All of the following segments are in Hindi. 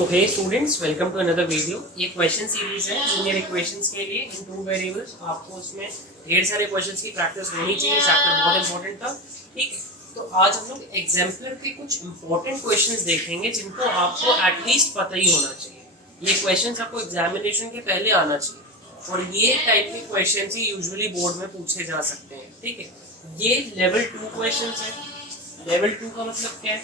So hey students, welcome to another video. ये क्वेश्चन सीरीज है जूनियर इक्वेशंस के लिए इन टू वेरिएबल्स। आपको उसमें ढेर सारे क्वेश्चंस की प्रैक्टिस होनी चाहिए। चैप्टर बहुत इंपॉर्टेंट था, ठीक है। तो आज हम लोग एग्जाम्पलर के कुछ इंपॉर्टेंट क्वेश्चंस देखेंगे जिनको आपको एटलीस्ट पता ही होना चाहिए। ये क्वेश्चंस आपको एग्जामिनेशन के पहले आना चाहिए और ये टाइप के क्वेश्चंस ही यूजुअली बोर्ड में पूछे जा सकते हैं, ठीक है। ये लेवल 2 क्वेश्चंस है। लेवल 2 का मतलब क्या है?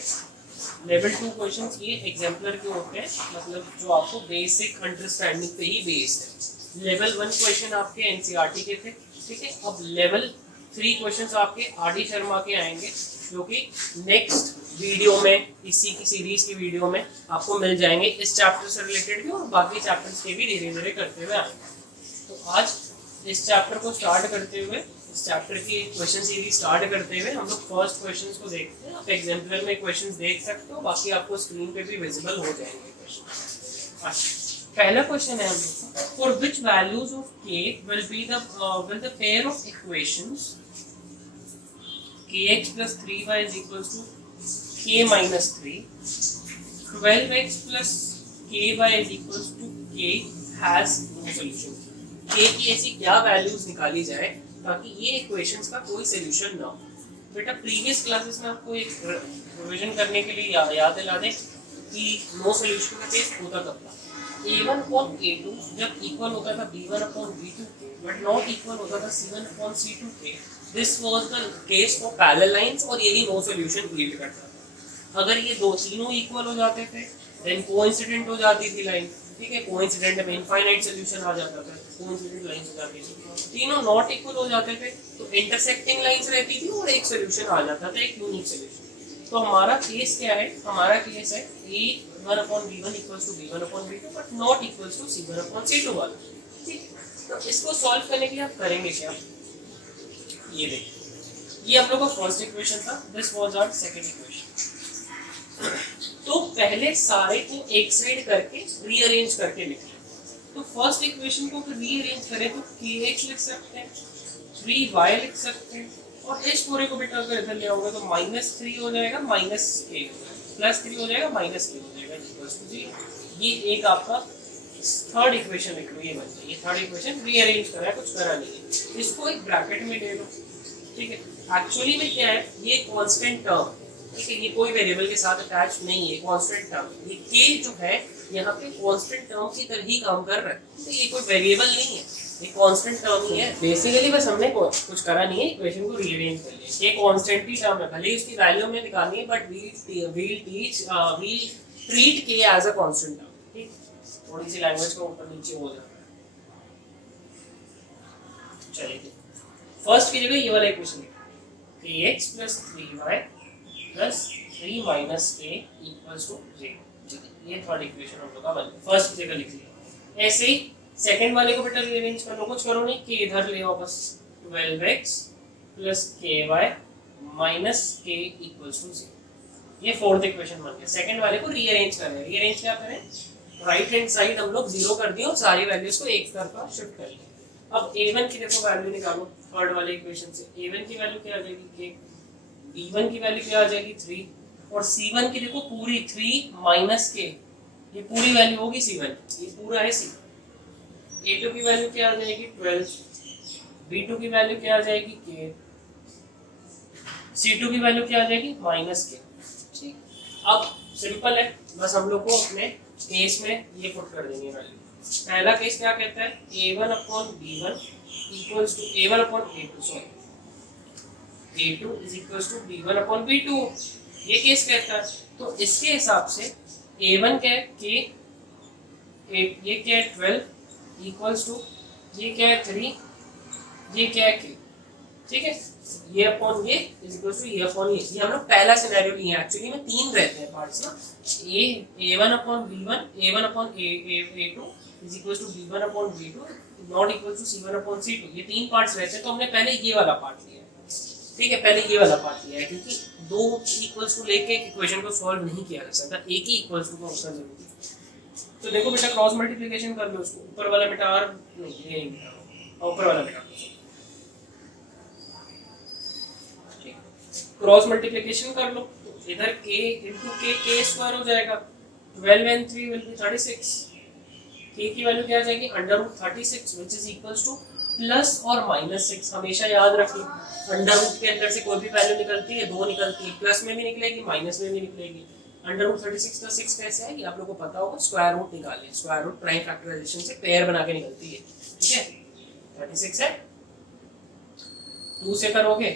लेवल 2 क्वेश्चंस ये एग्जाम्पलर के होते हैं, मतलब जो आपको बेसिक अंडरस्टैंडिंग पे ही बेस्ड है। लेवल 1 क्वेश्चन आपके एनसीईआरटी के थे, ठीक है। अब लेवल 3 क्वेश्चंस आपके आर डी शर्मा के आएंगे, जो कि नेक्स्ट वीडियो में, इसी की सीरीज की वीडियो में आपको मिल जाएंगे। इस चैप्टर से रिलेटेड भी और बाकी चैप्टर्स के भी धीरे धीरे करते हुए आएंगे। तो आज इस चैप्टर को स्टार्ट करते हुए, इस चैप्टर की क्वेश्चन सीरीज स्टार्ट करते हुए हम लोग फर्स्ट क्वेश्चंस को देखते हैं। आप एग्जाम्पलर में क्वेश्चंस देख सकते हो, बाकी आपको स्क्रीन पे भी विजिबल हो जाएंगे क्वेश्चन। पहला क्वेश्चन है हम लोग, for which values of k will the pair of equations kx plus 3y is equals to k minus 3, 12x plus ky is equals to k has no solution। k की ऐसी क्या वैल्यूज निकाली जाए ताकि ये इक्वेशंस का कोई सोल्यूशन ना हो। बेटा प्रीवियस क्लासेस में आपको एक रिवीजन करने के लिए याद दिला दें कि नो सॉल्यूशन का केस होता कब था। a1 upon a2 जब इक्वल होता था b1 upon b2 के, बट नॉट इक्वल होता था c1 upon c2 के। This was the case for parallel lines और यही नो सॉल्यूशन क्रिएट करता था। अगर ये दो तीनों इक्वल हो जाते थे देन कोइंसिडेंट हो जाती थी लाइन, ठीक है। कोइंसिडेंट में इनफाइनाइट सॉल्यूशन आ जाता था, कोइंसिडेंट लाइंस हो जाती थी। तीनों नॉट इक्वल हो जाते थे तो इंटरसेक्टिंग लाइंस रहती थी और एक सॉल्यूशन आ जाता था, एक यूनिक सॉल्यूशन। तो हमारा केस क्या है? हमारा केस है a1 upon b1 equals to b1 upon b2 but not equals to c1 upon c2 वाला, ठीक। तो इसको सॉल्व करने के लिए आप करेंगे क्या? ये देखिए, ये हम लोग का फर्स्ट इक्वेशन था, this was our second equation. तो पहले सारे को एक साइड करके रीअरेंज करके लिखें। तो फर्स्ट इक्वेशन को फिर रीअरेंज करें तो kx लिख सकते हैं, 3y लिख सकते हैं, और इस पूरे को बेटा अगर इधर ले आओगे तो -3 हो जाएगा, -k +3 हो जाएगा, -k हो जाएगा इक्वल्स टू 0। ये एक आपका थर्ड इक्वेशन लिख लो, ये बन जाए। ये थर्ड इक्वेशन रीअरेंज करा है, कुछ करा नहीं है। इसको एक ब्रैकेट में ले लो, ठीक है। एक्चुअली में क्या है, ये कांस्टेंट टर्म, ठीक है। ये कोई वेरिएबल के साथ अटैच नहीं है, कांस्टेंट टर्म। ये k जो है यहाँ पे कांस्टेंट टर्म की तरह ही काम कर रहा है, तो ये कोई वेरिएबल नहीं है, ये कांस्टेंट टर्म ही है। बेसिकली बस हमने कुछ करा नहीं है, इक्वेशन को रीअरेंज कर लिया। ये कांस्टेंट ही टर्म है, भले ही उसकी वैल्यू हमें निकालनी है, but we treat k as a constant term, ठीक। थोड़ी सी लैंग्वेज का ऊपर नीचे हो जाता है। चलिए फर्स्ट की जगह ये वाला equation kx plus 3y plus 3 minus k equals to 0। ये थर्ड इक्वेशन हम लोग का बन गया, फर्स्ट की जगह लिख लिया। ऐसे ही सेकंड वाले को बेटा रीअरेंज कर लो, कुछ करो नहीं, k इधर ले आओ बस, 12x plus ky minus k equals to 0। ये फोर्थ इक्वेशन बन गया। सेकंड वाले को रीअरेंज करें। रीअरेंज क्या करें? राइट हैंड साइड हम लोग 0 कर दिए और सारी वैल्यूज को एक तरफ शिफ्ट कर लिया। अब a1 की देखो वैल्यू निकालो थर्ड वाले इक्वेशन से। a1 की वैल्यू क्या आ जाएगी? k। b1 की वैल्यू क्या आ जाएगी? 3। और c1 की देखो पूरी 3 माइनस k, ये पूरी वैल्यू होगी c1, ये पूरा है c। a2 की वैल्यू क्या आ जाएगी? 12। b2 की वैल्यू क्या आ जाएगी? k। c2 की वैल्यू क्या आ जाएगी? -k, ठीक। अब सिंपल है, बस हम लोग को अपने केस में ये पुट कर देंगे वैल्यू। पहला केस क्या कहता है? a1 upon b1 equals to a1 upon a2, sorry a2 is equals to b1 upon b2, ये केस कहता है। तो इसके हिसाब से a1 क्या है? k, ये क्या है? 12 equals to ये क्या है? 3, ये क्या है? k, ठीक है। ये अपॉन ये इज इक्वल्स टू ये अपॉन ये हम लोग पहला सिनेरियो लिए हैं। एक्चुअली में तीन रहते हैं पार्ट्स ना, a1 upon b1, a1 upon a2 is equals to b1 upon b2 not equals to c1 upon c2, ये तीन पार्ट्स रहते हैं। तो हमने पहले ये वाला पार्ट लिया है, ठीक है। पहले ये वाला पार्ट लिया है क्योंकि दो इक्वल्स टू लेके एक इक्वेशन को सॉल्व नहीं किया जा सकता, एक ही इक्वल्स टू का होना जरूरी है। तो देखो बेटा क्रॉस मल्टीप्लिकेशन कर लो उसको, ऊपर वाला बेटा r नहीं, ये ऊपर वाला बेटा क्रॉस मल्टीप्लिकेशन कर लो, तो इधर k into k k square हो जाएगा, 12 and 3 will be 36. k की वैल्यू क्या आ जाएगी under root 36 which is equals to plus और माइनस 6। हमेशा याद रखिए अंडर रूट के अंदर से कोई भी वैल्यू निकलती है, दो निकलती है, प्लस में भी निकलेगी माइनस में भी निकलेगी। अंडर रूट 36 का 6 कैसे आएगी आप लोगों को पता होगा, स्क्वायर रूट निकालें, स्क्वायर रूट प्राइम फैक्टराइजेशन से पेयर बना के निकलती है, ठीक है। 36 है, 2 से करोगे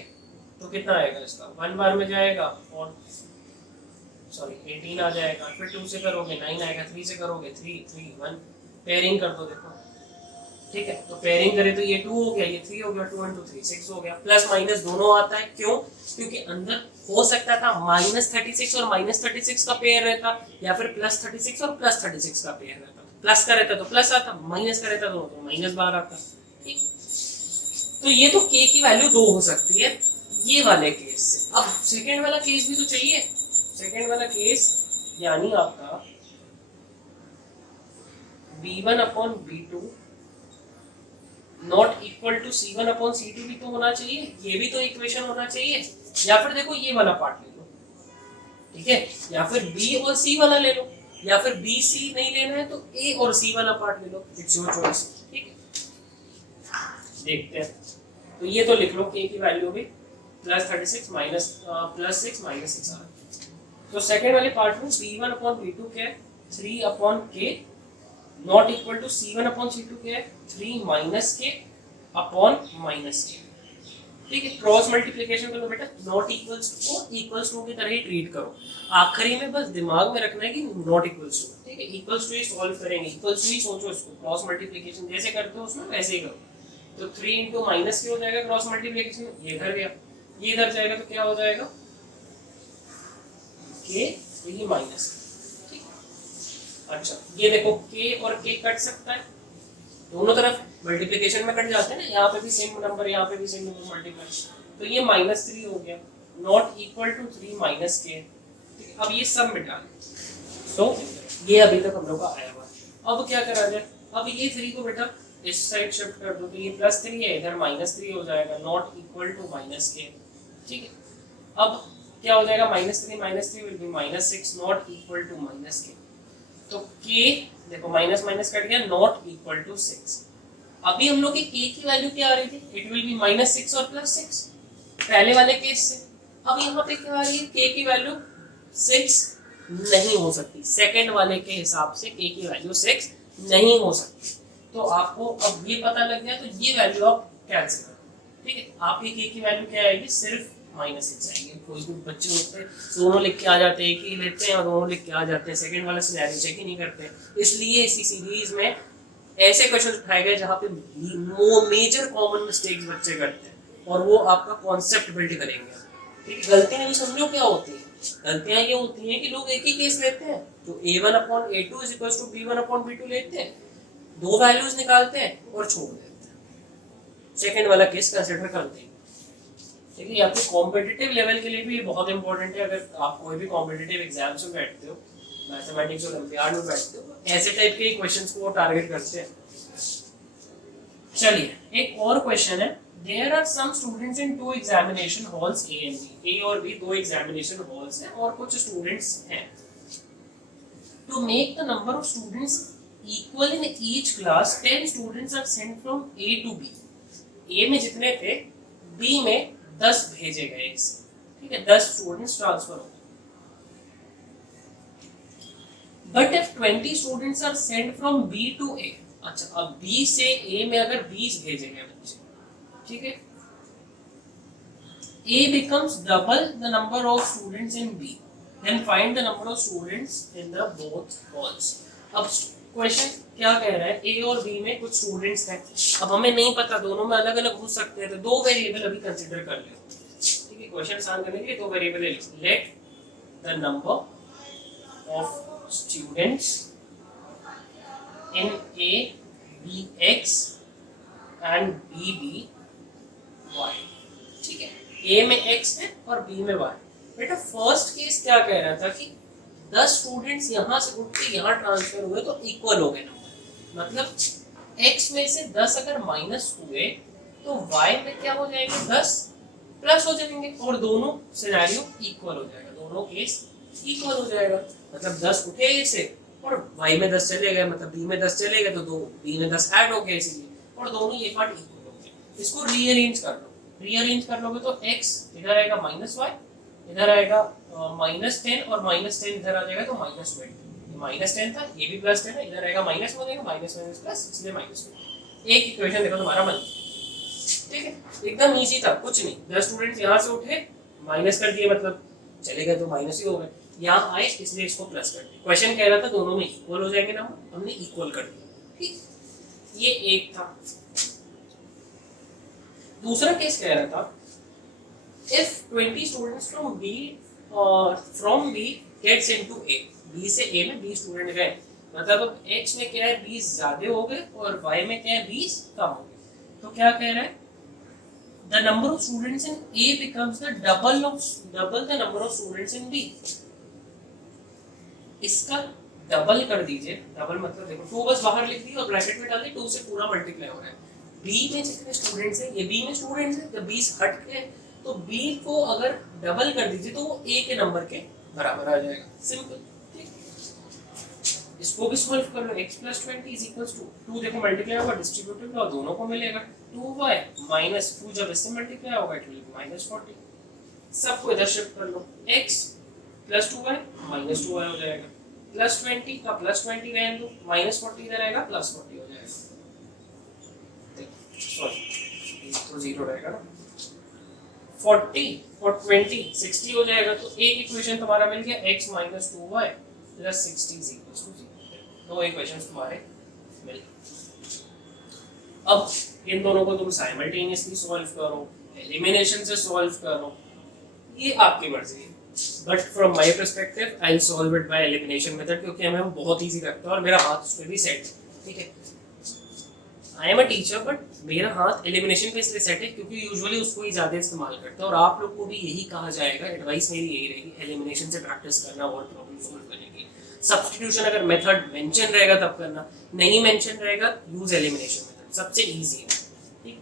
तो कितना आएगा इसका, 1 बार में जाएगा और सॉरी 18 आ जाएगा, फिर 2 से करोगे 9 आएगा, 3 से करोगे 3 3 1, पेयरिंग कर दो देखो, ठीक है। तो पेयरिंग करें तो ये 2 हो गया, ये 3 हो गया, 2 into 3 6 हो गया। प्लस माइनस दोनों आता है, क्यों? क्योंकि अंदर हो सकता था -36 और -36 का पेयर रहता, या फिर +36 और +36 का पेयर रहता। प्लस का रहता तो प्लस आता, माइनस का रहता तो माइनस बाहर आता, ठीक। तो ये तो k की वैल्यू 2 हो सकती है ये वाले केस से। अब सेकेंड वाला केस भी तो चाहिए। सेकेंड वाला केस यानी आपका b1/b2 not equal to c1/c2 भी तो होना चाहिए, ये भी तो इक्वेशन होना चाहिए। या फिर देखो ये वाला पार्ट ले लो, ठीक है, या फिर b और c वाला ले लो, या फिर b c नहीं लेना है तो a और c वाला पार्ट ले लो, इट्स योर चॉइस, ठीक है। देखते हैं, तो ये तो लिख लो k की वैल्यू भी +36 +6 -6 आ। तो सेकंड वाले पार्ट में b1/b2 क्या है 3/k not equal to c1/c2 क्या है 3 -k अपॉन -k, ठीक है। क्रॉस मल्टीप्लिकेशन करो बेटा, नॉट इक्वल्स टू को इक्वल्स टू की तरह ही ट्रीट करो। आखिरी में बस दिमाग में रखना है कि नॉट इक्वल्स टू, ठीक है। इक्वल्स टू ही सॉल्व करेंगे, इक्वल्स टू ही सोचो इसको, क्रॉस मल्टीप्लिकेशन जैसे करते हो उसमें वैसे ही करो। तो 3 into -k हो जाएगा क्रॉस मल्टीप्लिकेशन, ये इधर गया, ये इधर जाएगा तो क्या हो जाएगा k, तो ये माइनस, ठीक। अच्छा ये देखो k और k कट सकता है, दोनों तरफ मल्टीप्लिकेशन में कट जाते हैं ना, यहाँ पे भी सेम नंबर, यहाँ पे भी सेम नंबर मल्टीप्लाई, तो ये -3 हो गया, नॉट इक्वल टू 3 -k, ठीक। अब ये सब मिटा लें, तो ये अभी तक हम लोग का आया हुआ है। अब क्या करा जाए, अब ये 3 को बेटा इस साइड शिफ्ट कर दो, तो ये +3 है, इधर -3 हो जाएगा, नॉट इक्वल टू -k, ठीक है। अब क्या हो जाएगा -3 will be -6 not equal to -k, तो k देखो माइनस माइनस कट गया, नॉट इक्वल टू 6। अभी हम लोग की k की वैल्यू क्या आ रही थी, इट विल बी -6 और +6 पहले वाले केस से। अब यहाँ पे क्या आ रही है, k की वैल्यू 6 नहीं हो सकती, सेकंड वाले के हिसाब से k की वैल्यू 6 नहीं हो सकती। तो आपको अब ये पता लग गया, तो ये वैल्यू आप कैंसिल करो, ठीक है। आपकी k की वैल्यू क्या आएगी, सिर्फ -6 आएगी। कोई भी बच्चे होते हैं दोनों लिख के आ जाते हैं, एक ही लेते हैं और दोनों लिख के आ जाते हैं, सेकंड वाला सिनेरियो चेक ही नहीं करते हैं। इसलिए इसी सीरीज में ऐसे क्वेश्चन उठाए गए जहाँ पे मेजर कॉमन मिस्टेक्स बच्चे करते हैं और वो आपका कॉन्सेप्ट बिल्ड करेंगे, ठीक है। गलतियां भी समझो क्या होती है, गलतियां ये होती हैं कि लोग एक ही केस लेते हैं, तो a1/a2 = b1/b2 लेते हैं, दो वैल्यूज निकालते हैं और छोड़ देते हैं, सेकंड वाला केस कंसीडर करते हैं, ठीक है। आपके कॉम्पिटिटिव लेवल के लिए भी ये बहुत इंपॉर्टेंट है। अगर आप कोई भी कॉम्पिटिटिव एग्जाम्स में बैठते हो, मैथमेटिक्स ओलंपियाड में बैठते हो, ऐसे टाइप के क्वेश्चंस को टारगेट करते हैं। चलिए एक और क्वेश्चन है, there are some students in 2 examination halls A and B, A और बी 2 एग्जामिनेशन हॉल्स हैं और कुछ स्टूडेंट्स हैं। To make the number of students equal in each class 10 students are sent from A to B. A में जितने थे बी में 10 भेजे गए इससे, ठीक है, 10 स्टूडेंट्स ट्रांसफर हो। But if 20 students are sent from B to A, अच्छा अब बी से ए में अगर 20 भेजे गए बच्चे, ठीक है, A becomes double the number of students in B, then find the number of students in the both halls. अब क्वेश्चन क्या कह रहा है, ए और बी में कुछ स्टूडेंट्स हैं, अब हमें नहीं पता दोनों में अलग अलग हो सकते हैं, तो दो वेरिएबल अभी कंसीडर कर लो, ठीक है। क्वेश्चन आसान करने के लिए दो वेरिएबल ले लो, let the number of students in A be x and B be y, ठीक है। A में x है और B में y। बेटा फर्स्ट केस क्या कह रहा था कि 10 स्टूडेंट्स यहाँ से उठ के यहाँ ट्रांसफर हुए तो इक्वल हो गए नंबर, मतलब x में से 10 अगर माइनस हुए तो y में क्या हो जाएंगे 10 प्लस हो जाएंगे और दोनों सिनेरियो इक्वल हो जाएगा, दोनों केस इक्वल हो जाएगा, मतलब 10 उठे ए से और y में 10 चले गए, मतलब b में 10 चले गए तो दो b में 10 ऐड हो गए इसीलिए, और दोनों ये पार्ट इक्वल हो गए। इसको रीअरेंज कर लो, रीअरेंज कर लोगे तो x इधर आएगा -y, इधर आएगा -10 और -10 इधर आ जाएगा तो -20। -10 था, ये भी +10 है, इधर आएगा माइनस हो जाएगा, माइनस माइनस प्लस, इसलिए -20। एक इक्वेशन देखो तुम्हारा बन, ठीक है, एकदम इजी था, कुछ नहीं। 10 स्टूडेंट्स यहाँ से उठे, माइनस कर दिए, मतलब चले गए तो माइनस ही हो गए, यहाँ आए इसलिए इसको प्लस कर दिया। क्वेश्चन कह रहा था दोनों में इक्वल हो जाएंगे नंबर, हमने इक्वल कर दिया, ठीक। ये एक था। दूसरा केस कह रहा था if 20 students from B gets into A, B से A में 20 स्टूडेंट गए, मतलब अब X में क्या है 20 ज्यादा हो गए और Y में क्या है 20 कम हो गए, तो क्या कह रहा है the number of students in A becomes the double the number of students in B। इसका डबल कर दीजिए, डबल मतलब देखो 2 बस बाहर लिख दी और ब्रैकेट में डाल दी, 2 से पूरा मल्टीप्लाई हो रहा है। B में जितने स्टूडेंट्स हैं, ये B में स्टूडेंट्स हैं, जब 20 हट के तो B को अगर डबल कर दीजिए तो वो A के नंबर के बराबर आ जाएगा, सिंपल, ठीक। इसको भी सॉल्व कर लो, x + 20 = 2 देखो मल्टीप्लाई होगा, डिस्ट्रीब्यूटिव लो, दोनों को मिलेगा 2y - 2 जब इससे मल्टीप्लाई होगा इट विल बी -40। सबको इधर शिफ्ट कर लो, x + 2y - 2y हो जाएगा, +20 का +20 रहने दो, -40 इधर आएगा +40 हो जाएगा, सॉरी तो 0 रहेगा ना, 40 और 20 60 हो जाएगा, तो एक इक्वेशन तुम्हारा मिल गया x - 2y + 60 = 0। दो इक्वेशंस तुम्हारे मिल गए। अब इन दोनों को तुम साइमल्टेनियसली सॉल्व करो, एलिमिनेशन से सॉल्व करो, ये आपकी मर्जी है, but from my perspective I will solve it by elimination method, क्योंकि हमें वो बहुत इजी लगता है और मेरा हाथ उस पर भी सेट है, ठीक है। I am a teacher but मेरा हाथ एलिमिनेशन पे इसलिए सेट है क्योंकि यूजुअली उसको ही ज़्यादा इस्तेमाल करता है, और आप लोग को भी यही कहा जाएगा, एडवाइस मेरी यही रहेगी, एलिमिनेशन से प्रैक्टिस करना और प्रॉब्लम सॉल्व करने की। सब्स्टिट्यूशन अगर मेथड मेंशन रहेगा तब करना, नहीं मेंशन रहेगा यूज एलिमिनेशन मेथड, सबसे ईजी है, ठीक।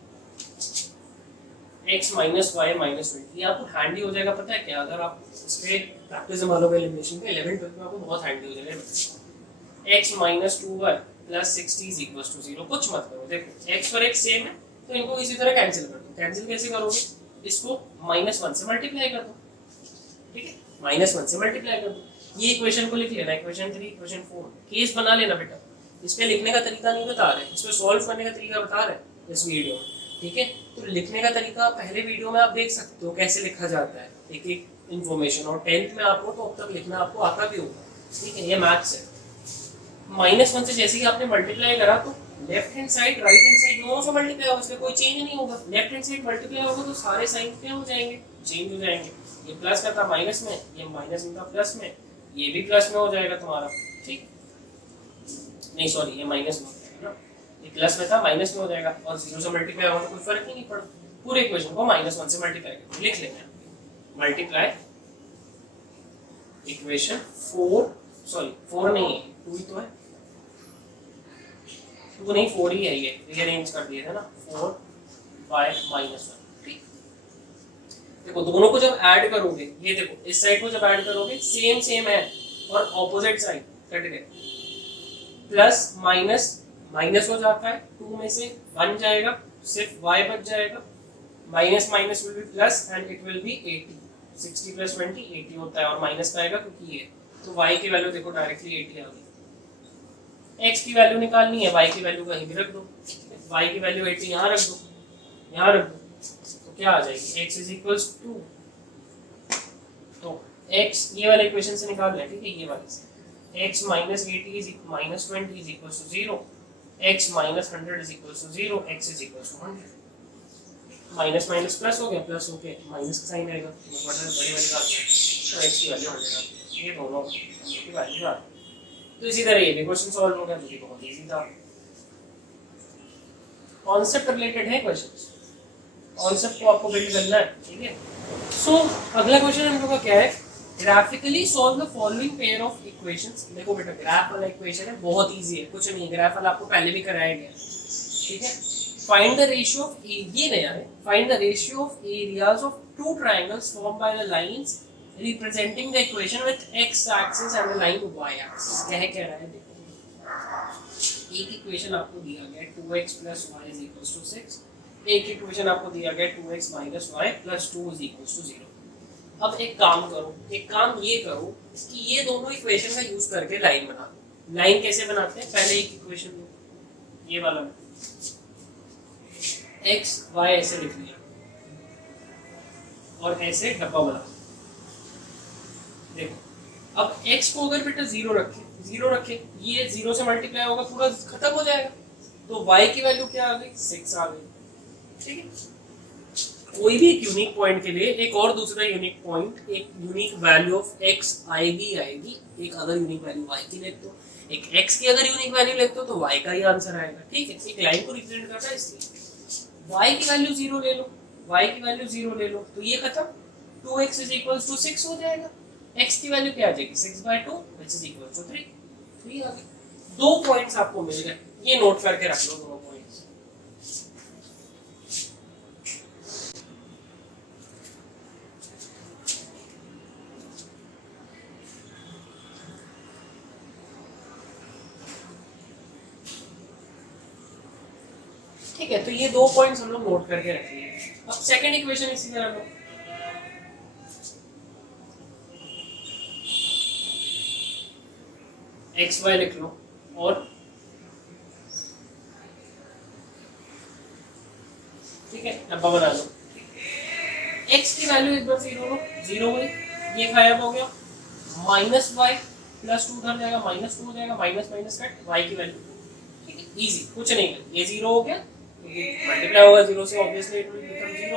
x - y - 20 ये आपको हैंडी हो जाएगा, पता है क्या, अगर आप इस पे प्रैक्टिस मानोगे एलिमिनेशन के 11 12 में आपको बहुत हैंडी हो जाएगा। x - 2y + 60 = 0, कुछ मत करो, देखो x और x सेम है तो इनको इसी तरह कैंसिल कर दो। कैंसिल कैसे करोगे, इसको -1 से मल्टीप्लाई कर दो, ठीक है, -1 से मल्टीप्लाई कर दो। ये इक्वेशन को लिख लेना, इक्वेशन 3 इक्वेशन 4 केस बना लेना बेटा, इस पे लिखने का तरीका नहीं बता रहे, इस पे सॉल्व करने का तरीका बता रहे हैं इस वीडियो में, ठीक है। तो लिखने का तरीका पहले वीडियो में आप देख सकते हो कैसे लिखा जाता है एक एक इन्फॉर्मेशन, और 10th में आपको तो अब तक लिखना आपको आता भी होगा, ठीक है। ये मैथ्स है। -1 से जैसे ही आपने मल्टीप्लाई करा तो left hand side right hand side दोनों से मल्टीप्लाई होगा, इसमें कोई चेंज नहीं होगा। लेफ्ट हैंड साइड मल्टीप्लाई होगा तो सारे साइन क्या हो जाएंगे, चेंज हो जाएंगे। ये प्लस का था माइनस में, ये माइनस में था प्लस में, ये भी प्लस में हो जाएगा तुम्हारा, ठीक। नहीं सॉरी, ये माइनस में हो जाएगा ना, ये प्लस में था माइनस में हो जाएगा, और 0 से मल्टीप्लाई होगा तो कोई फर्क ही नहीं पड़ा। पूरे इक्वेशन को -1 से मल्टीप्लाई करके लिख लेंगे, मल्टीप्लाई इक्वेशन 4 नहीं है 2 ही तो है, 2 नहीं 4 ही है, ये रीअरेंज कर दिए थे ना, 4 बाय -1, ठीक। देखो दोनों को जब ऐड करोगे, ये देखो इस साइड को जब ऐड करोगे सेम है, और ऑपोजिट साइड कट गए, प्लस माइनस माइनस हो जाता है, 2 में से 1 जाएगा, सिर्फ y बच जाएगा, minus minus will be plus and it will B 80, 60 + 20 80 होता है, और माइनस का आएगा क्योंकि ये, तो y की वैल्यू देखो डायरेक्टली 80 आ गई। x की वैल्यू निकालनी है, y की वैल्यू कहीं भी रख दो, y की वैल्यू 80 यहाँ रख दो, यहाँ रख दो, तो क्या आ जाएगी, x = 2, तो x ये वाले इक्वेशन से निकाल लें, ठीक है, ये वाले से x - 80 - 20 = 0, x - 100 = 0, x = 100, minus minus plus हो गया, प्लस होके माइनस का साइन आएगा, बड़ी वाली बात है, तो x की वैल्यू 100 आ गई, ये दोनों की वैल्यू आ गई। तो इसी तरह ये भी क्वेश्चन सॉल्व हो गया, तो ये बहुत इजी था। कॉन्सेप्ट रिलेटेड है क्वेश्चंस, कॉन्सेप्ट को आपको बिल्ड करना है, ठीक है। सो अगला क्वेश्चन हम लोग का क्या है, graphically solve the following pair of equations. देखो बेटा ग्राफ वाला इक्वेशन है, बहुत इजी है, कुछ नहीं, ग्राफ वाला आपको पहले भी कराया गया, ठीक है। फाइंड द रेशियो ऑफ ये नया है, find the ratio of areas of 2 triangles formed by the lines representing the equation with x axis and the line y axis. कह रहा है, देखो एक इक्वेशन आपको दिया गया है 2x + y = 6, एक इक्वेशन आपको दिया गया 2x - y + 2 = 0। अब एक काम करो, एक काम ये करो कि ये दोनों इक्वेशन का यूज करके लाइन बना दो। लाइन कैसे बनाते हैं, पहले एक इक्वेशन लो, ये वाला x y ऐसे लिख लिया और ऐसे डब्बा बना दो। देखो अब x को अगर बेटा 0 रखे, ये 0 से मल्टीप्लाई होगा, पूरा खत्म हो जाएगा। तो y की वैल्यू क्या आ गई, 6 आ गई। ठीक है, कोई भी एक यूनिक पॉइंट के लिए एक और दूसरा यूनिक पॉइंट, एक यूनिक वैल्यू ऑफ x आएगी। एक अगर यूनिक वैल्यू y की लेते हो, एक x की अगर यूनिक वैल्यू लेते हो तो y का ही आंसर आएगा। ठीक है, एक लाइन को रिप्रेजेंट करता है इसलिए y की वैल्यू 0 ले लो, y की वैल्यू 0 ले लो, तो ये खत्म, 2x = 6 हो जाएगा। x की वैल्यू क्या आ जाएगी, 6/2 which is = 3। ठीक है, दो पॉइंट्स आपको मिल गए, ये नोट करके रख लो दोनों पॉइंट्स। ठीक है, तो ये दो पॉइंट्स हम लोग नोट करके रखेंगे। अब सेकंड इक्वेशन इसी तरह लो, एक्स वाई लिख लो और ठीक है डब्बा बना लो। x की वैल्यू एक बार 0 लो, 0 हुई, ये गायब हो गया, -y + 2 उधर जाएगा, -2 हो जाएगा, माइनस माइनस कट, y की वैल्यू। ठीक है, इजी, कुछ नहीं है, ये 0 हो गया, मल्टीप्लाई होगा 0 से, ऑब्वियसली इट विल बिकम 0,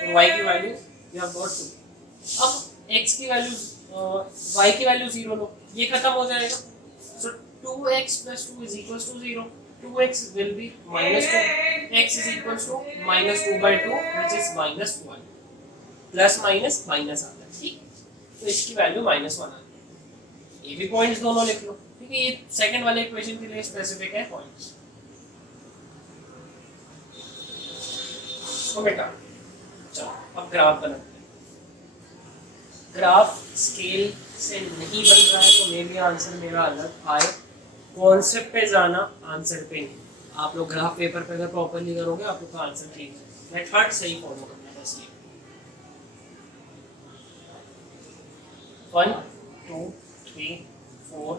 और y की वैल्यू यू हैव गॉट 2। अब x की वैल्यू y की वैल्यू 0 लो, ये खत्म हो जाएगा। सो 2x + 2 = 0, 2x will be -2, x is equals to -2/2 which is -1, plus minus minus आता है। ठीक, तो इसकी वैल्यू -1 आ गई। ये भी पॉइंट्स दोनों लिख लो। ठीक है, ये सेकंड वाले इक्वेशन के लिए स्पेसिफिक है पॉइंट्स। तो बेटा चलो अब ग्राफ बनाते हैं। ग्राफ स्केल से नहीं बन रहा है तो मे भी आंसर मेरा अलग आए, कॉन्सेप्ट पे जाना, आंसर पे नहीं। आप लोग ग्राफ पेपर पे अगर प्रॉपर्ली करोगे आप लोग का आंसर ठीक है, मेथड सही फॉलो करना है बस ये। 1 2 3 4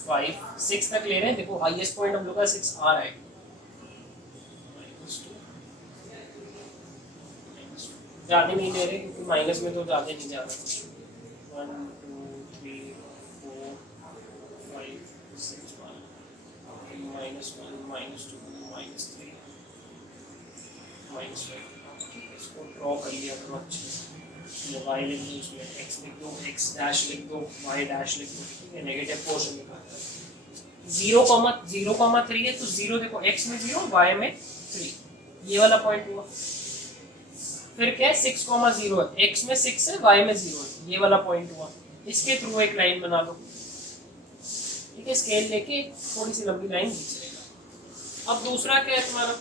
5 6 तक ले रहे हैं। देखो हाईएस्ट पॉइंट हम लोग का 6 आ रहा है, ज़्यादा नहीं ले रहे क्योंकि माइनस में तो ज़्यादा नहीं जा रहा। 1 2 3 4 5 6 1 -1 -2 -3 -5। इसको ड्रॉ कर लिया करो अच्छे से, y लिख दो, इसमें x लिख दो, x डैश लिख दो, y डैश लिख दो। ठीक है, नेगेटिव पोर्शन निकालना है। 0,3 है तो 0 देखो, x में 0 y में 3, ये वाला पॉइंट हुआ। फिर क्या है 6,0 है, x में 6 है y में 0 है, ये वाला पॉइंट हुआ। इसके थ्रू एक लाइन बना लो। ठीक है, स्केल लेके थोड़ी सी लंबी लाइन खींच लेगा। अब दूसरा क्या है तुम्हारा,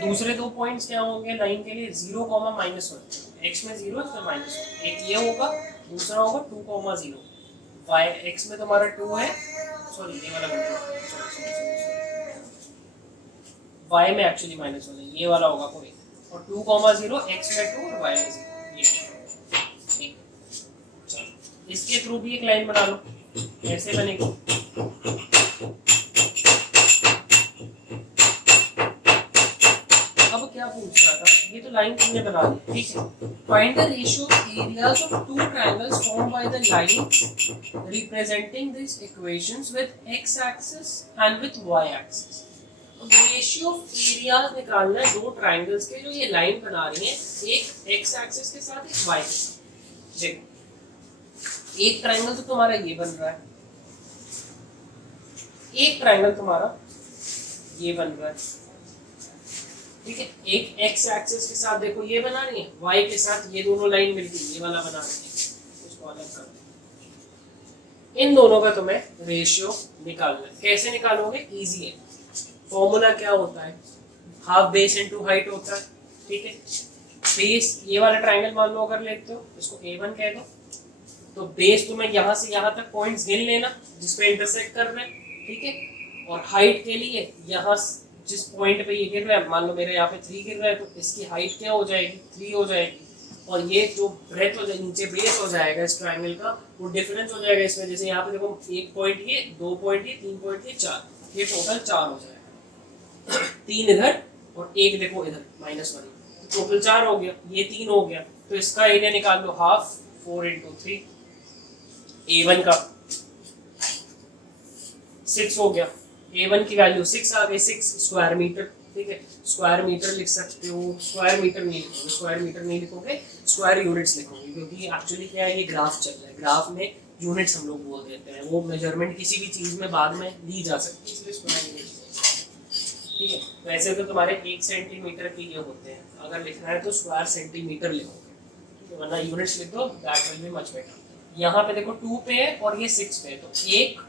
दूसरे दो पॉइंट्स क्या होंगे लाइन के लिए, 0, -1, x में 0 इसमें -1, एक ये होगा, दूसरा होगा 2,0, y x में तुम्हारा 2 है, सॉरी ये वाला y में एक्चुअली -1 है, ये वाला होगा कोई, और 2,0 x में 2 और y में 0, ये। ठीक, चलो इसके थ्रू भी एक लाइन बना लो, कैसे बनेगी। क्या पूछ रहा था, ये तो लाइन तुमने बना दी। ठीक है, find the ratio areas of two triangles formed by the line representing this equations with x axis and with y axis. तो रेशियो ऑफ एरियाज निकालना है दो ट्रायंगल्स के जो ये लाइन बना रही हैं, एक x एक्सिस के साथ एक y के साथ। देखो एक ट्रायंगल तो तुम्हारा ये बन रहा है, एक ट्रायंगल तुम्हारा ये बन रहा है। ठीक है, एक x एक्सिस के साथ देखो ये बना रही है, y के साथ ये दोनों लाइन मिलती है, ये वाला बना रही है, इसको अलग कर इन दोनों का तुम्हें रेशियो निकालना है। कैसे निकालोगे? इजी है। फॉर्मूला क्या होता है? हाफ बेस इनटू हाइट होता है। ठीक है, बेस ये वाला ट्रायंगल मान लो अगर लेते हो, इसको A1 कह दो, तो बेस तुम्हें यहाँ से यहाँ तक पॉइंट्स गिन लेना जिसपे इंटरसेक्ट कर रहे हैं। ठीक है, और हाइट के लिए यहाँ जिस पॉइंट पे ये गिर रहा है, मान लो मेरे यहाँ पे 3 गिर रहा है, तो इसकी हाइट क्या हो जाएगी? 3 हो जाएगी। और ये जो ब्रेथ हो जाएगी, नीचे बेस हो जाएगा इस ट्रायंगल का, वो डिफरेंस हो जाएगा इसमें। जैसे यहाँ पे देखो 1 पॉइंट ये, 2 पॉइंट ये, 3 पॉइंट ये, 4, ये टोटल 4 हो जाएगा। 3 इधर और 1 देखो इधर -1, तो टोटल 4 हो गया, ये 3 हो गया। तो इसका एरिया निकाल लो, हाफ 4 × 3। A1 का 6 हो गया, A1 की वैल्यू 6 आ गई, 6 स्क्वायर मीटर। ठीक है, स्क्वायर मीटर लिख सकते हो, स्क्वायर मीटर नहीं लिखोगे, स्क्वायर मीटर नहीं लिखोगे, स्क्वायर यूनिट्स लिखोगे, क्योंकि एक्चुअली क्या है, ये ग्राफ चल रहा है, ग्राफ में यूनिट्स हम लोग बोल देते हैं, वो मेजरमेंट किसी भी चीज़ में बाद में ली जा सकती है, इसलिए स्क्वायर यूनिट्स। ठीक है, वैसे तो तुम्हारे 1 सेंटीमीटर के ये होते हैं, अगर लिखना है तो स्क्वायर सेंटीमीटर लिखोगे, वरना यूनिट्स लिख दो, that will be much better. यहाँ पे देखो 2 पे है और ये 6 पे है, तो 1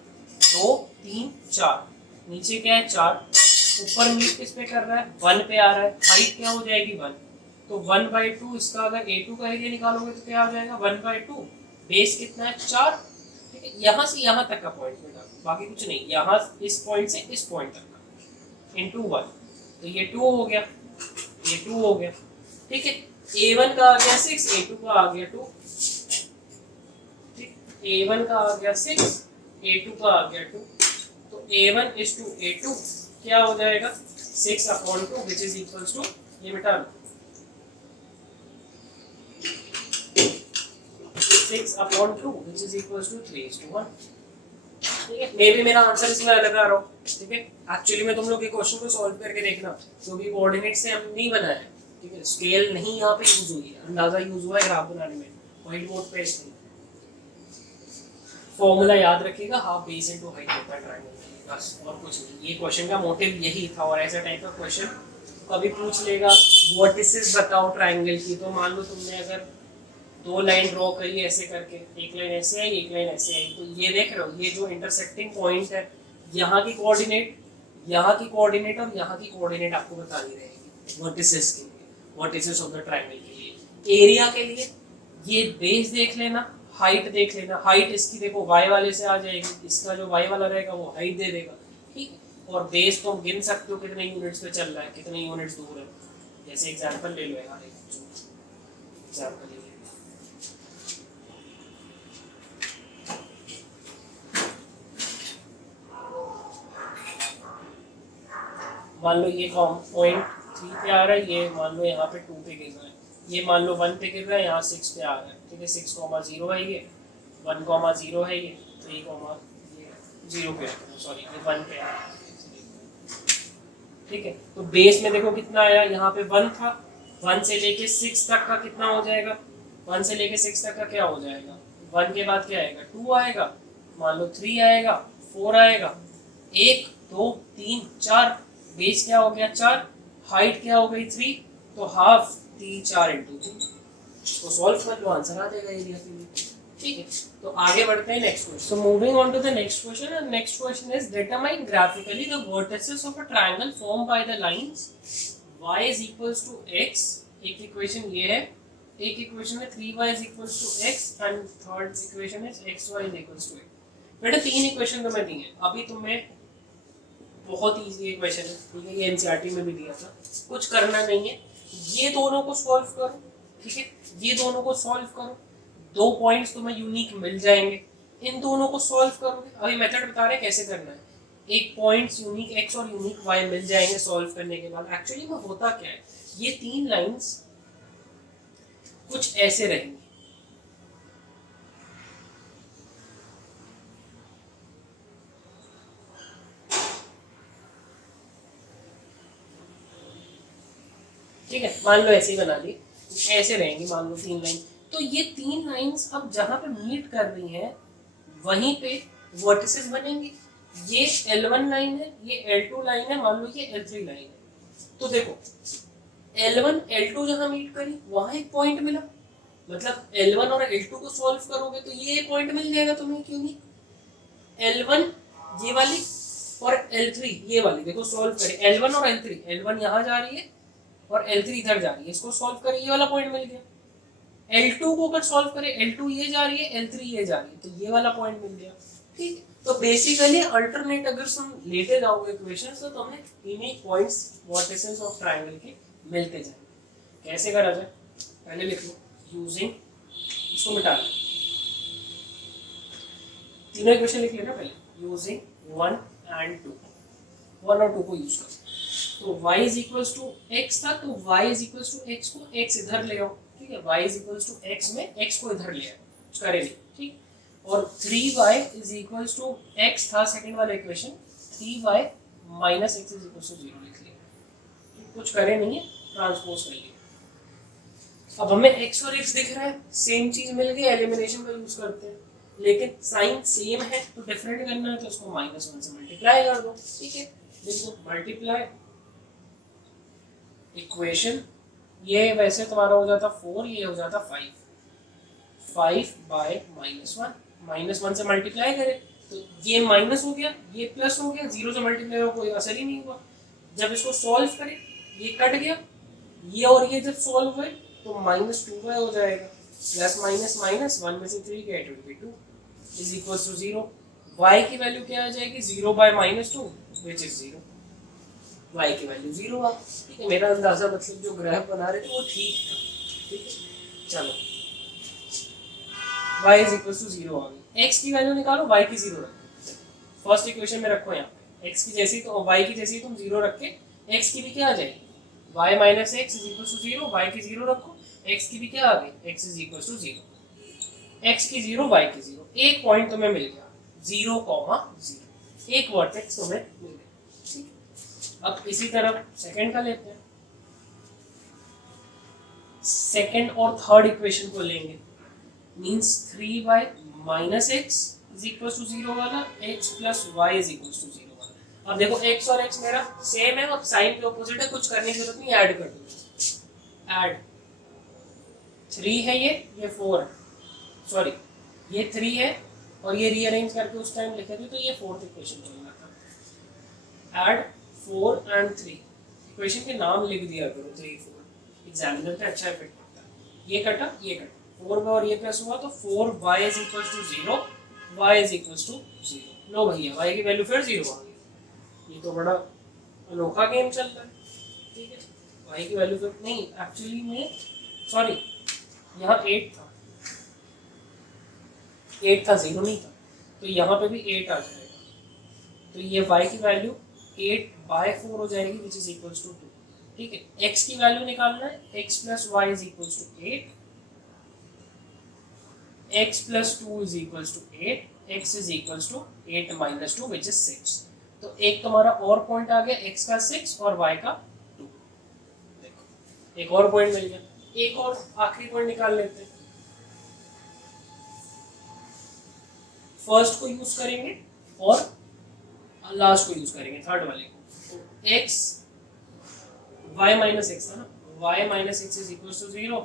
2 3 4, नीचे क्या है 4, ऊपर मीट किस पे कर रहा है? 1 पे आ रहा है, हाइट क्या हो जाएगी? 1, तो 1/2 इसका अगर A2 का एरिया निकालोगे तो क्या आ जाएगा? 1/2। बेस कितना है? 4। ठीक है, यहाँ से यहाँ तक का पॉइंट मिला, बाकी कुछ नहीं, यहाँ इस पॉइंट से इस पॉइंट तक का इंटू 1, तो ये 2 हो गया, ये 2 हो गया। ठीक है, A1 का आ गया 6, A2 का आ गया 2। A1 का आ गया 6, A2 का आ गया 2, तो A1 is to A2 क्या हो जाएगा? 6/2 which is equals to, ये मिटा लो, 6/2 which is equals to 3:1। ठीक है, मे भी मेरा आंसर इसमें अलग आ रहा हो। ठीक है, एक्चुअली में तुम लोग ये क्वेश्चन को सॉल्व करके देखना, क्योंकि कोऑर्डिनेट से हम नहीं बनाया है। ठीक है, स्केल नहीं यहाँ पे यूज हुई है, अंदाजा यूज हुआ है ग्राफ बनाने में, व्हाइट बोर्ड पे इसमें। फॉर्मूला याद रखिएगा, हाफ बेस इनटू हाइट होता है ट्रायंगल, बस और कुछ नहीं। ये क्वेश्चन का मोटिव यही था, और ऐसा टाइप का क्वेश्चन कभी पूछ लेगा वर्टिसेस बताओ ट्रायंगल की, तो मान लो तुमने अगर 2 लाइन ड्रॉ करी ऐसे करके, एक लाइन ऐसे आई, एक लाइन ऐसे आई, तो ये देख रहे हो, ये जो इंटरसेक्टिंग पॉइंट है, यहाँ की कोऑर्डिनेट, यहाँ की कोऑर्डिनेट और यहाँ की कोऑर्डिनेट आपको बतानी रहेगी वर्टिसेस के लिए, वर्टिसेस ऑफ द ट्रायंगल के लिए। एरिया के लिए ये बेस देख लेना, हाइट देख लेना, हाइट इसकी देखो y वाले से आ जाएगी, इसका जो y वाला रहेगा वो हाइट दे देगा। ठीक है, और बेस तुम गिन सकते हो कितने यूनिट्स पे चल रहा है, कितने यूनिट्स दूर है। जैसे एग्जांपल ले लो यार, एग्जांपल ले लो, मान लो ये पॉइंट 3 पे आ रहा है, ये मान लो यहाँ पे 2 पे गिर रहा है, ये मान लो 1 पे गिर रहा है, यहाँ 6 पे आ रहा है। ठीक है, 6,0 है ये, 1,0 है ये, 3,0 पे सॉरी ये 1 पे आ रहा है। ठीक है, तो बेस में देखो कितना आया, यहाँ पे 1 था, 1 से लेके 6 तक का कितना हो जाएगा? 1 से लेके 6 तक का क्या हो जाएगा? 1 के बाद क्या आएगा? 2 आएगा, मान लो 3 आएगा, 4 आएगा, 1 2 3 4, बेस क्या हो गया? 4, हाइट क्या हो गई? 3, तो हाफ 3 4 × 3, इसको सॉल्व कर लो, आंसर आ जाएगा एरिया के लिए। ठीक है, तो आगे बढ़ते हैं next question. So moving on to the next question, and next question is determine graphically the vertices of a triangle form by the lines y is equals to x। एक इक्वेशन ये है, एक इक्वेशन है 3y is equals to x, and third equation is xy is equals to 8। बेटा 3 इक्वेशन तो मैं दी है, अभी तुम्हें बहुत इजी इक्वेशन है। ठीक है, ये एनसीईआरटी में भी दिया था, कुछ करना नहीं है, ये दोनों को सॉल्व करो। ठीक है, ये दोनों को सॉल्व करो, 2 पॉइंट्स तुम्हें यूनिक मिल जाएंगे, इन दोनों को सॉल्व करोगे। अभी मेथड बता रहे हैं कैसे करना है, एक पॉइंट्स यूनिक x और यूनिक y मिल जाएंगे सॉल्व करने के बाद। एक्चुअली में होता क्या है, ये 3 लाइंस कुछ ऐसे रहेंगी, ठीक है, मान लो ऐसे ही बना ली, ऐसे रहेंगी मान लो 3 लाइन। तो ये 3 लाइंस अब जहां पे मीट कर रही हैं वहीं पे वर्टिसेस बनेंगे। ये L1 लाइन है, ये L2 लाइन है, मान लो ये L3 लाइन है। तो देखो L1 L2 जहां मीट करी वहां एक पॉइंट मिला, मतलब L1 और L2 को सॉल्व करोगे तो ये पॉइंट मिल जाएगा तुम्हें, क्यों नहीं? L1 ये वाली और L3 ये वाली, देखो सॉल्व करें, L1 और L3, L1 यहाँ जा रही है और L3 इधर जा रही है, इसको सॉल्व करें, ये वाला पॉइंट मिल गया। L2 को अगर सॉल्व करें, L2 ये जा रही है, L3 ये जा रही है, तो ये वाला पॉइंट मिल गया। ठीक, तो बेसिकली अल्टरनेट अगर तुम लेते जाओगे इक्वेशंस तो तुम्हें इन्हीं पॉइंट्स वर्टिसेस ऑफ ट्रायंगल के मिलते जाएंगे। कैसे करा जाए, पहले लिख लो यूजिंग, इसको मिटा लो, तीनों इक्वेशन लिख लेना पहले, यूजिंग 1 and 2, 1 और 2 को यूज करो। तो y is equals to x था, तो y is equals to x को x इधर ले आओ, ठीक है, y is equals to x में x को इधर ले आओ, कुछ करे नहीं, ठीक। और 3y is equals to x था सेकंड वाला equation, 3y minus x is equals to 0 लिख लिया, कुछ करे नहीं है, ट्रांसपोज कर लिया। अब हमें x और x दिख रहा है, सेम चीज मिल गई, एलिमिनेशन का यूज करते हैं, लेकिन साइन सेम है तो डिफरेंट करना है, तो इसको -1 से मल्टीप्लाई कर दो, ठीक है। देखो मल्टीप्लाई इक्वेशन, ये वैसे तुम्हारा हो जाता 4, ये हो जाता 5 बाय -1 से मल्टीप्लाई करें तो ये माइनस हो गया, ये प्लस हो गया, 0 से मल्टीप्लाई हो कोई असर ही नहीं हुआ। जब इसको सॉल्व करें ये कट गया, ये और ये जब सॉल्व हुए तो -2y हो जाएगा, प्लस माइनस माइनस 1 में से 3 गया, it will be 2 is equals to 0। y की वैल्यू क्या आ जाएगी, 0 बाय -2 विच इज 0, y की वैल्यू 0 आ, ठीक है। मेरा अंदाजा मतलब जो ग्राफ बना रहे थे वो ठीक था, ठीक है। चलो y इज इक्वल्स टू 0 आ गई, x की वैल्यू निकालो, y की 0 रखो, फर्स्ट इक्वेशन में रखो यहाँ पे, x की जैसी तो y की जैसी तुम 0 रख के x की भी क्या आ जाएगी, y minus x is equals to 0, y की 0 रखो, x की भी क्या आ गई, x is equals to 0, x की 0 y की 0, एक पॉइंट तुम्हें मिल गया 0,0, एक वर्टेक्स तुम्हें मिल गया, ठीक। अब इसी तरह सेकंड का लेते हैं, सेकंड और थर्ड इक्वेशन को लेंगे, means 3y minus x is equals to 0 वाला, x plus y is equals to 0 वाला। अब देखो x और x मेरा सेम है और साइन के ऑपोजिट है, कुछ करने की जरूरत नहीं, ऐड कर दो, ऐड 3 है, ये 4 है, सॉरी ये 3 है और ये रीअरेंज करके उस टाइम लिखे थे तो ये फोर्थ इक्वेशन चल रहा था। ऐड 4 and 3, इक्वेशन के नाम लिख दिया करो 3 4, एग्जामिनर पे अच्छा इफेक्ट पड़ता है। ये कटा 4 में और ये प्लस हुआ तो 4y is equals to 0, y is equals to 0। लो भैया y की वैल्यू फिर 0 आ गई, ये तो बड़ा अनोखा गेम चल रहा है, ठीक है। y की वैल्यू फिर नहीं, एक्चुअली में सॉरी यहाँ 8 था 0 नहीं था, तो यहाँ पे भी 8 आ जाएगा, तो ये y की वैल्यू 8/4 हो जाएगी विच इज इक्वल्स टू 2, ठीक है। x की वैल्यू निकालना है, x plus y is equals to 8, x plus 2 is equals to 8, x is equals to 8 minus 2 which is 6। तो एक तुम्हारा और पॉइंट आ गया, x का 6 और y का 2, देखो एक और पॉइंट मिल गया। एक और आखिरी पॉइंट निकाल लेते हैं, फर्स्ट को यूज करेंगे और लास्ट को यूज करेंगे, थर्ड वाले को। x y माइनस एक्स था ना, y minus x is equals to 0,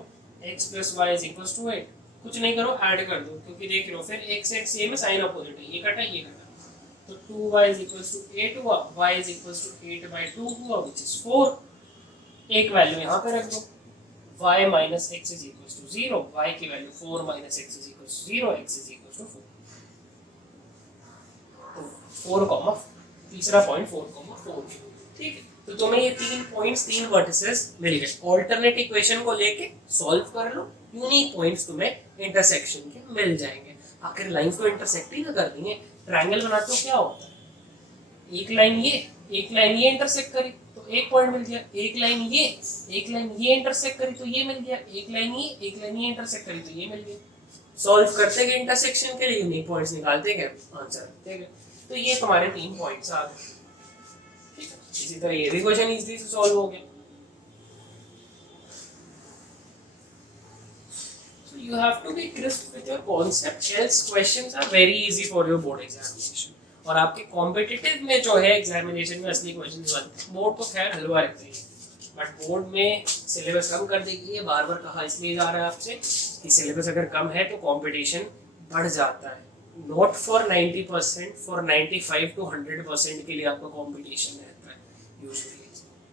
x plus y is equals to 8, कुछ नहीं करो ऐड कर दो, क्योंकि देख लो फिर x x सेम है, साइन अपोजिट है, ये कटा ये कटा, तो 2y इज इक्वल्स टू 8 हुआ, y इज इक्वल्स टू 8/2 हुआ विच इज 4। एक वैल्यू यहाँ पे रख दो, y minus x is equals to 0, y की value 4 minus x is equals to 0, x is equals to 4, तो 4, तीसरा पॉइंट 4,4, ठीक है। तो तुम्हें ये 3 पॉइंट्स 3 वर्टिसेस मिल गए, ऑल्टरनेट इक्वेशन को लेके सॉल्व कर लो, यूनिक पॉइंट्स तुम्हें इंटरसेक्शन के मिल जाएंगे। आखिर लाइंस तो इंटरसेक्ट ही ना कर देंगे, ट्रायंगल बनाते हो क्या होता है, एक लाइन ये इंटरसेक्ट करी तो एक पॉइंट मिल गया, एक लाइन ये इंटरसेक्ट करी तो ये मिल गया, एक लाइन ये इंटरसेक्ट करी तो ये मिल गया। सॉल्व करते गए इंटरसेक्शन के लिए, यूनिक पॉइंट्स निकालते गए, आंसर देखते गए, तो ये तुम्हारे 3 पॉइंट्स आ गए, ठीक है। इसी तरह ये भी क्वेश्चन इजीली से सॉल्व हो गया। So you have to be crisp with your concept, else questions are very easy for your board examination. और आपके कॉम्पिटिटिव में जो है एग्जामिनेशन में असली क्वेश्चन बनते हैं, बोर्ड तो खैर हलवा रहते हैं, बट बोर्ड में सिलेबस कम कर देगी, ये बार बार कहा इसलिए जा रहा है आपसे कि सिलेबस अगर कम है तो कंपटीशन बढ़ जाता है, नॉट फॉर 90%, फॉर 95 to 100% के लिए आपका कंपटीशन रहता है यूजुअली,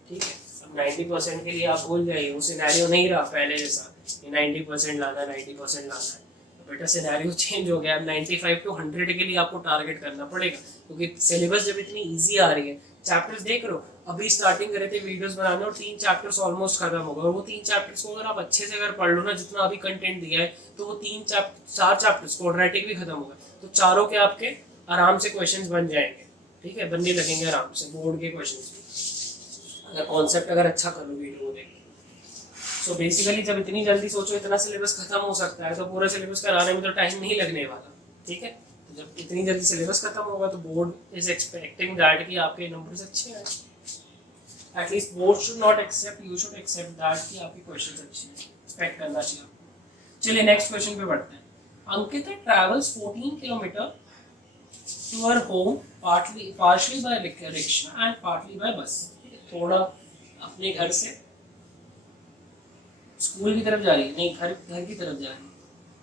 ठीक है। अब 90% के लिए आप भूल जाइए, वो सिनेरियो नहीं रहा पहले जैसा कि 90% लाना है, 90% लाना है। तो बेटा सिनेरियो चेंज हो गया, अब 95 to 100 के लिए आपको टारगेट करना पड़ेगा, क्योंकि सिलेबस जब इतनी ईजी आ रही है, चैप्टर्स देख लो, अभी स्टार्टिंग करे थे वीडियोस बनाने और 3 चैप्टर्स ऑलमोस्ट खत्म हो गए, और वो 3 चैप्टर्स को अगर आप अच्छे से अगर पढ़ लो ना, जितना अभी कंटेंट दिया है, तो वो 4 चैप्टर्स क्वाड्रेटिक भी खत्म हो गए, तो चारों के आपके आराम से क्वेश्चंस बन जाएंगे, ठीक है, बनने लगेंगे आराम से बोर्ड के क्वेश्चंस भी, अगर कॉन्सेप्ट अगर अच्छा कर लो वीडियो देख। सो बेसिकली जब इतनी जल्दी सोचो इतना सिलेबस खत्म हो सकता है, तो पूरा सिलेबस कराने में तो टाइम नहीं लगने वाला, ठीक है। तो जब इतनी जल्दी सिलेबस खत्म होगा तो बोर्ड इज एक्सपेक्टिंग दैट कि आपके नंबर्स अच्छे आए, at least board should not accept, you should accept that कि आपके क्वेश्चंस अच्छे हैं, एक्सपेक्ट करना चाहिए आपको। चलिए नेक्स्ट क्वेश्चन पे बढ़ते हैं। Ankita travels 14 kilometre to her home partially by rickshaw and partly by bus। थोड़ा अपने घर से स्कूल की तरफ जा रही है, नहीं घर की तरफ जा रही है,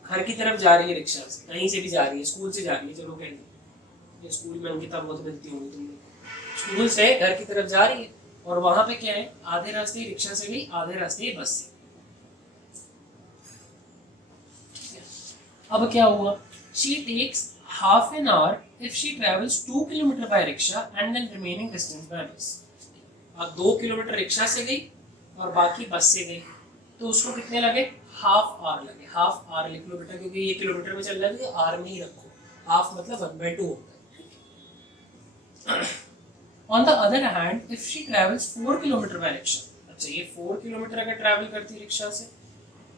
घर की तरफ जा रही है रिक्शा से, कहीं से भी जा रही है, स्कूल से जा रही है, चलो कहेंगे स्कूल में अंकिता बहुत मिलती होंगी तुमने, स्कूल से घर की तरफ जा रही है, और वहां पे क्या है, आधे रास्ते रिक्शा से गई, आधे रास्ते बस से। अब क्या हुआ, she takes half an hour if she travels 2 kilometer by rickshaw and then remaining distance by bus। अब 2 किलोमीटर रिक्शा से गई और बाकी बस से गई, तो उसको कितने लगे, हाफ आवर लगे। हाफ आवर लिख लो बेटा, क्योंकि ये किलोमीटर में चल रहा है, आर में ही रखो, हाफ मतलब 1/2 होता है। On the other hand if she travels 4 kilometre bye rickshaw, अच्छा ये 4 किलोमीटर अगर ट्रैवल करती रिक्शा से,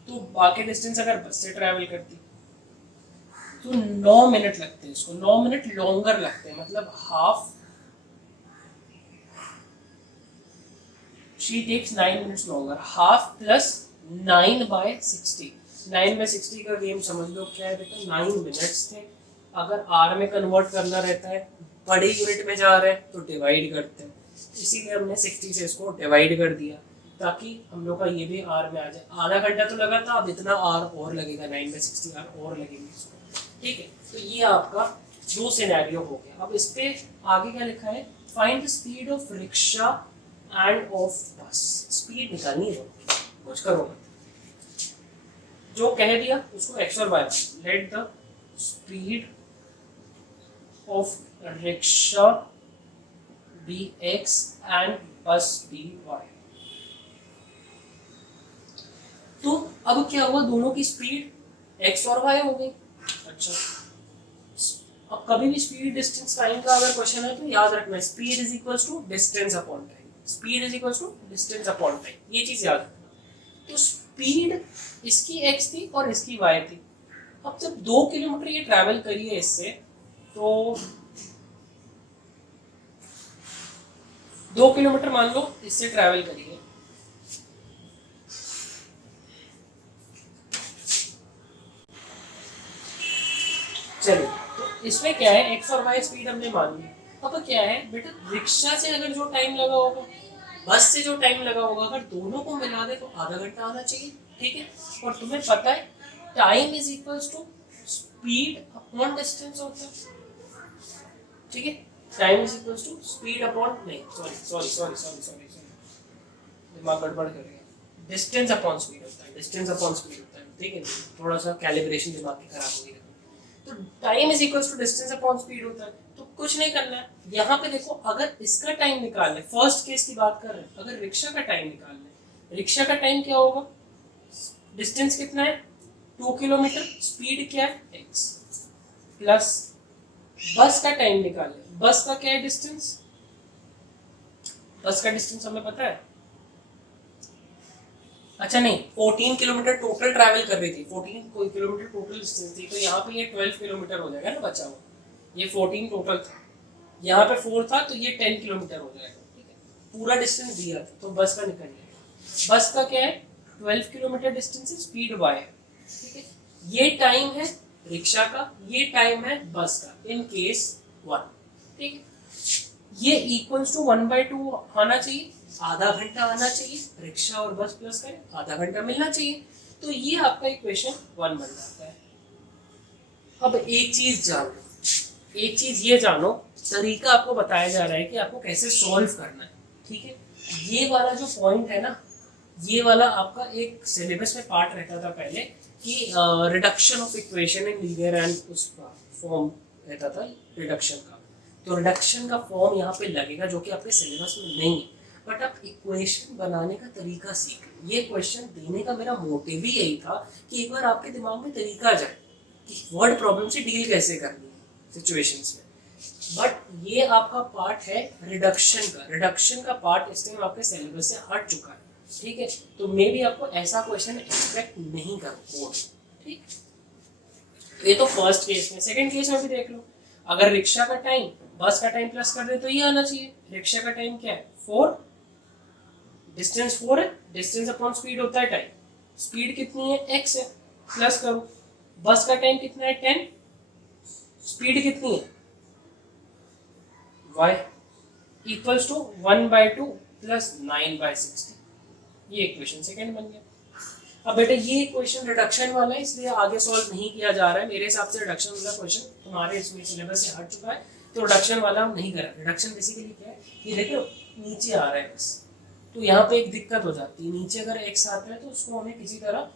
तो बाकी डिस्टेंस अगर बस से ट्रैवल करती तो 9 मिनट लगते हैं इसको, 9 मिनट लॉन्गर लगते हैं, मतलब half, she takes 9 minutes longer, half plus 9/60, 9/60 का गेम समझ लो क्या है बेटा, 9 मिनट्स थे। अगर आर में कन्वर्ट करना रहता है, बड़े यूनिट में जा रहे हैं तो डिवाइड करते हैं, इसीलिए हमने 60 से इसको डिवाइड कर दिया, ताकि हम लोग का ये भी आर में आ जाए। आधा घंटा तो लगा था, अब इतना आर और लगेगा, 9/60 आर और लगेंगे इसको, ठीक है। तो ये आपका 2 सिनेरियो हो गया। अब इस पे आगे क्या लिखा है, find the speed of rickshaw end of बस, स्पीड निकालनी है, कुछ करो मत, जो कह दिया उसको एक्स और y, let the speed of rickshaw be x and bus be y. तो अब क्या हुआ, दोनों की स्पीड एक्स और वाई हो गई। अच्छा, अब कभी भी स्पीड डिस्टेंस टाइम का अगर क्वेश्चन है तो याद रखना, speed is equals to distance upon time, speed is equals to distance upon time, ये चीज याद रखना। तो स्पीड इसकी x थी और इसकी y थी। अब जब 2 किलोमीटर ये ट्रैवल करी है इससे, तो 2 किलोमीटर मान लो इससे ट्रैवल करी है, चलिए तो इसमें क्या है, एक्स और वाई स्पीड हमने मान ली। अब क्या है बेटा, रिक्शा से अगर जो टाइम लगा होगा, बस से जो टाइम लगा होगा, अगर दोनों को मिला दे तो आधा घंटा आना चाहिए, ठीक है। और तुम्हें पता है time is equals to speed upon distance होता है, ठीक है। Time is equals to speed upon, नहीं सॉरी दिमाग गड़बड़ कर गया, डिस्टेंस अपॉन स्पीड होता है, डिस्टेंस अपॉन स्पीड होता है, ठीक है। थोड़ा सा कैलिब्रेशन दिमाग की खराब हो गई। तो time is equals to distance upon speed होता है, तो कुछ नहीं करना है। यहाँ पे देखो, अगर इसका टाइम निकालना है, फर्स्ट केस की बात कर रहे हैं, अगर रिक्शा का टाइम निकालना है, रिक्शा का टाइम क्या होगा, डिस्टेंस कितना है 2 किलोमीटर, स्पीड क्या है x, प्लस बस का टाइम निकालना है, बस का क्या है डिस्टेंस, बस का डिस्टेंस हमें पता है, अच्छा नहीं 14 किलोमीटर टोटल ट्रैवल कर रही थी, 14 कोई किलोमीटर टोटल डिस्टेंस थी, तो यहाँ पे ये 12 किलोमीटर हो जाएगा ना बचा हुआ, ये 14 टोटल था, यहाँ पे 4 था तो ये 10 किलोमीटर हो जाएगा, ठीक है। पूरा डिस्टेंस दिया था तो बस का निकल जाएगा, बस का क्या है 12 किलोमीटर डिस्टेंस है, स्पीड y है, ठीक है। ये टाइम है रिक्शा का, ये टाइम है बस का, इन केस 1, ठीक है। ये इक्वल्स टू 1/2 आना चाहिए, आधा घंटा आना चाहिए, रिक्शा और बस प्लस करें आधा घंटा मिलना चाहिए, तो ये आपका इक्वेशन 1 बन जाता है। अब एक चीज जानो, एक चीज ये जानो, तरीका आपको बताया जा रहा है कि आपको कैसे सॉल्व करना है, ठीक है। ये वाला जो पॉइंट है ना, ये वाला आपका एक सिलेबस में पार्ट रहता था पहले कि reduction of equation in linear and उसका फॉर्म रहता था रिडक्शन का। तो रिडक्शन का फॉर्म यहाँ पे लगेगा जो कि आपके सिलेबस में नहीं है, बट आप इक्वेशन बनाने का तरीका सीख लो। ये क्वेश्चन देने का मेरा मोटिव ही यही था कि एक बार आपके दिमाग में तरीका जाए कि वर्ड प्रॉब्लम से डील कैसे करनी है सिचुएशंस में। बट ये आपका पार्ट है रिडक्शन का, रिडक्शन का पार्ट इस टाइम आपके सिलेबस से हट चुका है, ठीक है। तो मे भी आपको ऐसा क्वेश्चन एक्सपेक्ट नहीं करो, ठीक। तो ये तो फर्स्ट केस में। सेकंड केस में भी देख लो, अगर रिक्शा का टाइम बस का टाइम प्लस कर दे तो ये आना चाहिए। रिक्शा का टाइम क्या है 4, डिस्टेंस 4 है, डिस्टेंस अपॉन स्पीड होता है टाइम, स्पीड कितनी है x है, प्लस करो। बस का टाइम कितना है 10, स्पीड कितनी है y इक्वल्स टू 1/2 प्लस 9/60। ये इक्वेशन सेकंड बन गया। अब बेटा ये क्वेश्चन रिडक्शन वाला है, इसलिए आगे सॉल्व नहीं किया जा रहा है। मेरे हिसाब से रिडक्शन वाला क्वेश्चन तुम्हारे इसमें सिलेबस से हट चुका है, तो रिडक्शन वाला हम नहीं कर रहे। रिडक्शन बेसिकली क्या है, ये देखो नीचे आ रहा है बस, तो यहाँ पे एक दिक्कत हो जाती है। नीचे अगर x आता है तो उसको हमें किसी तरह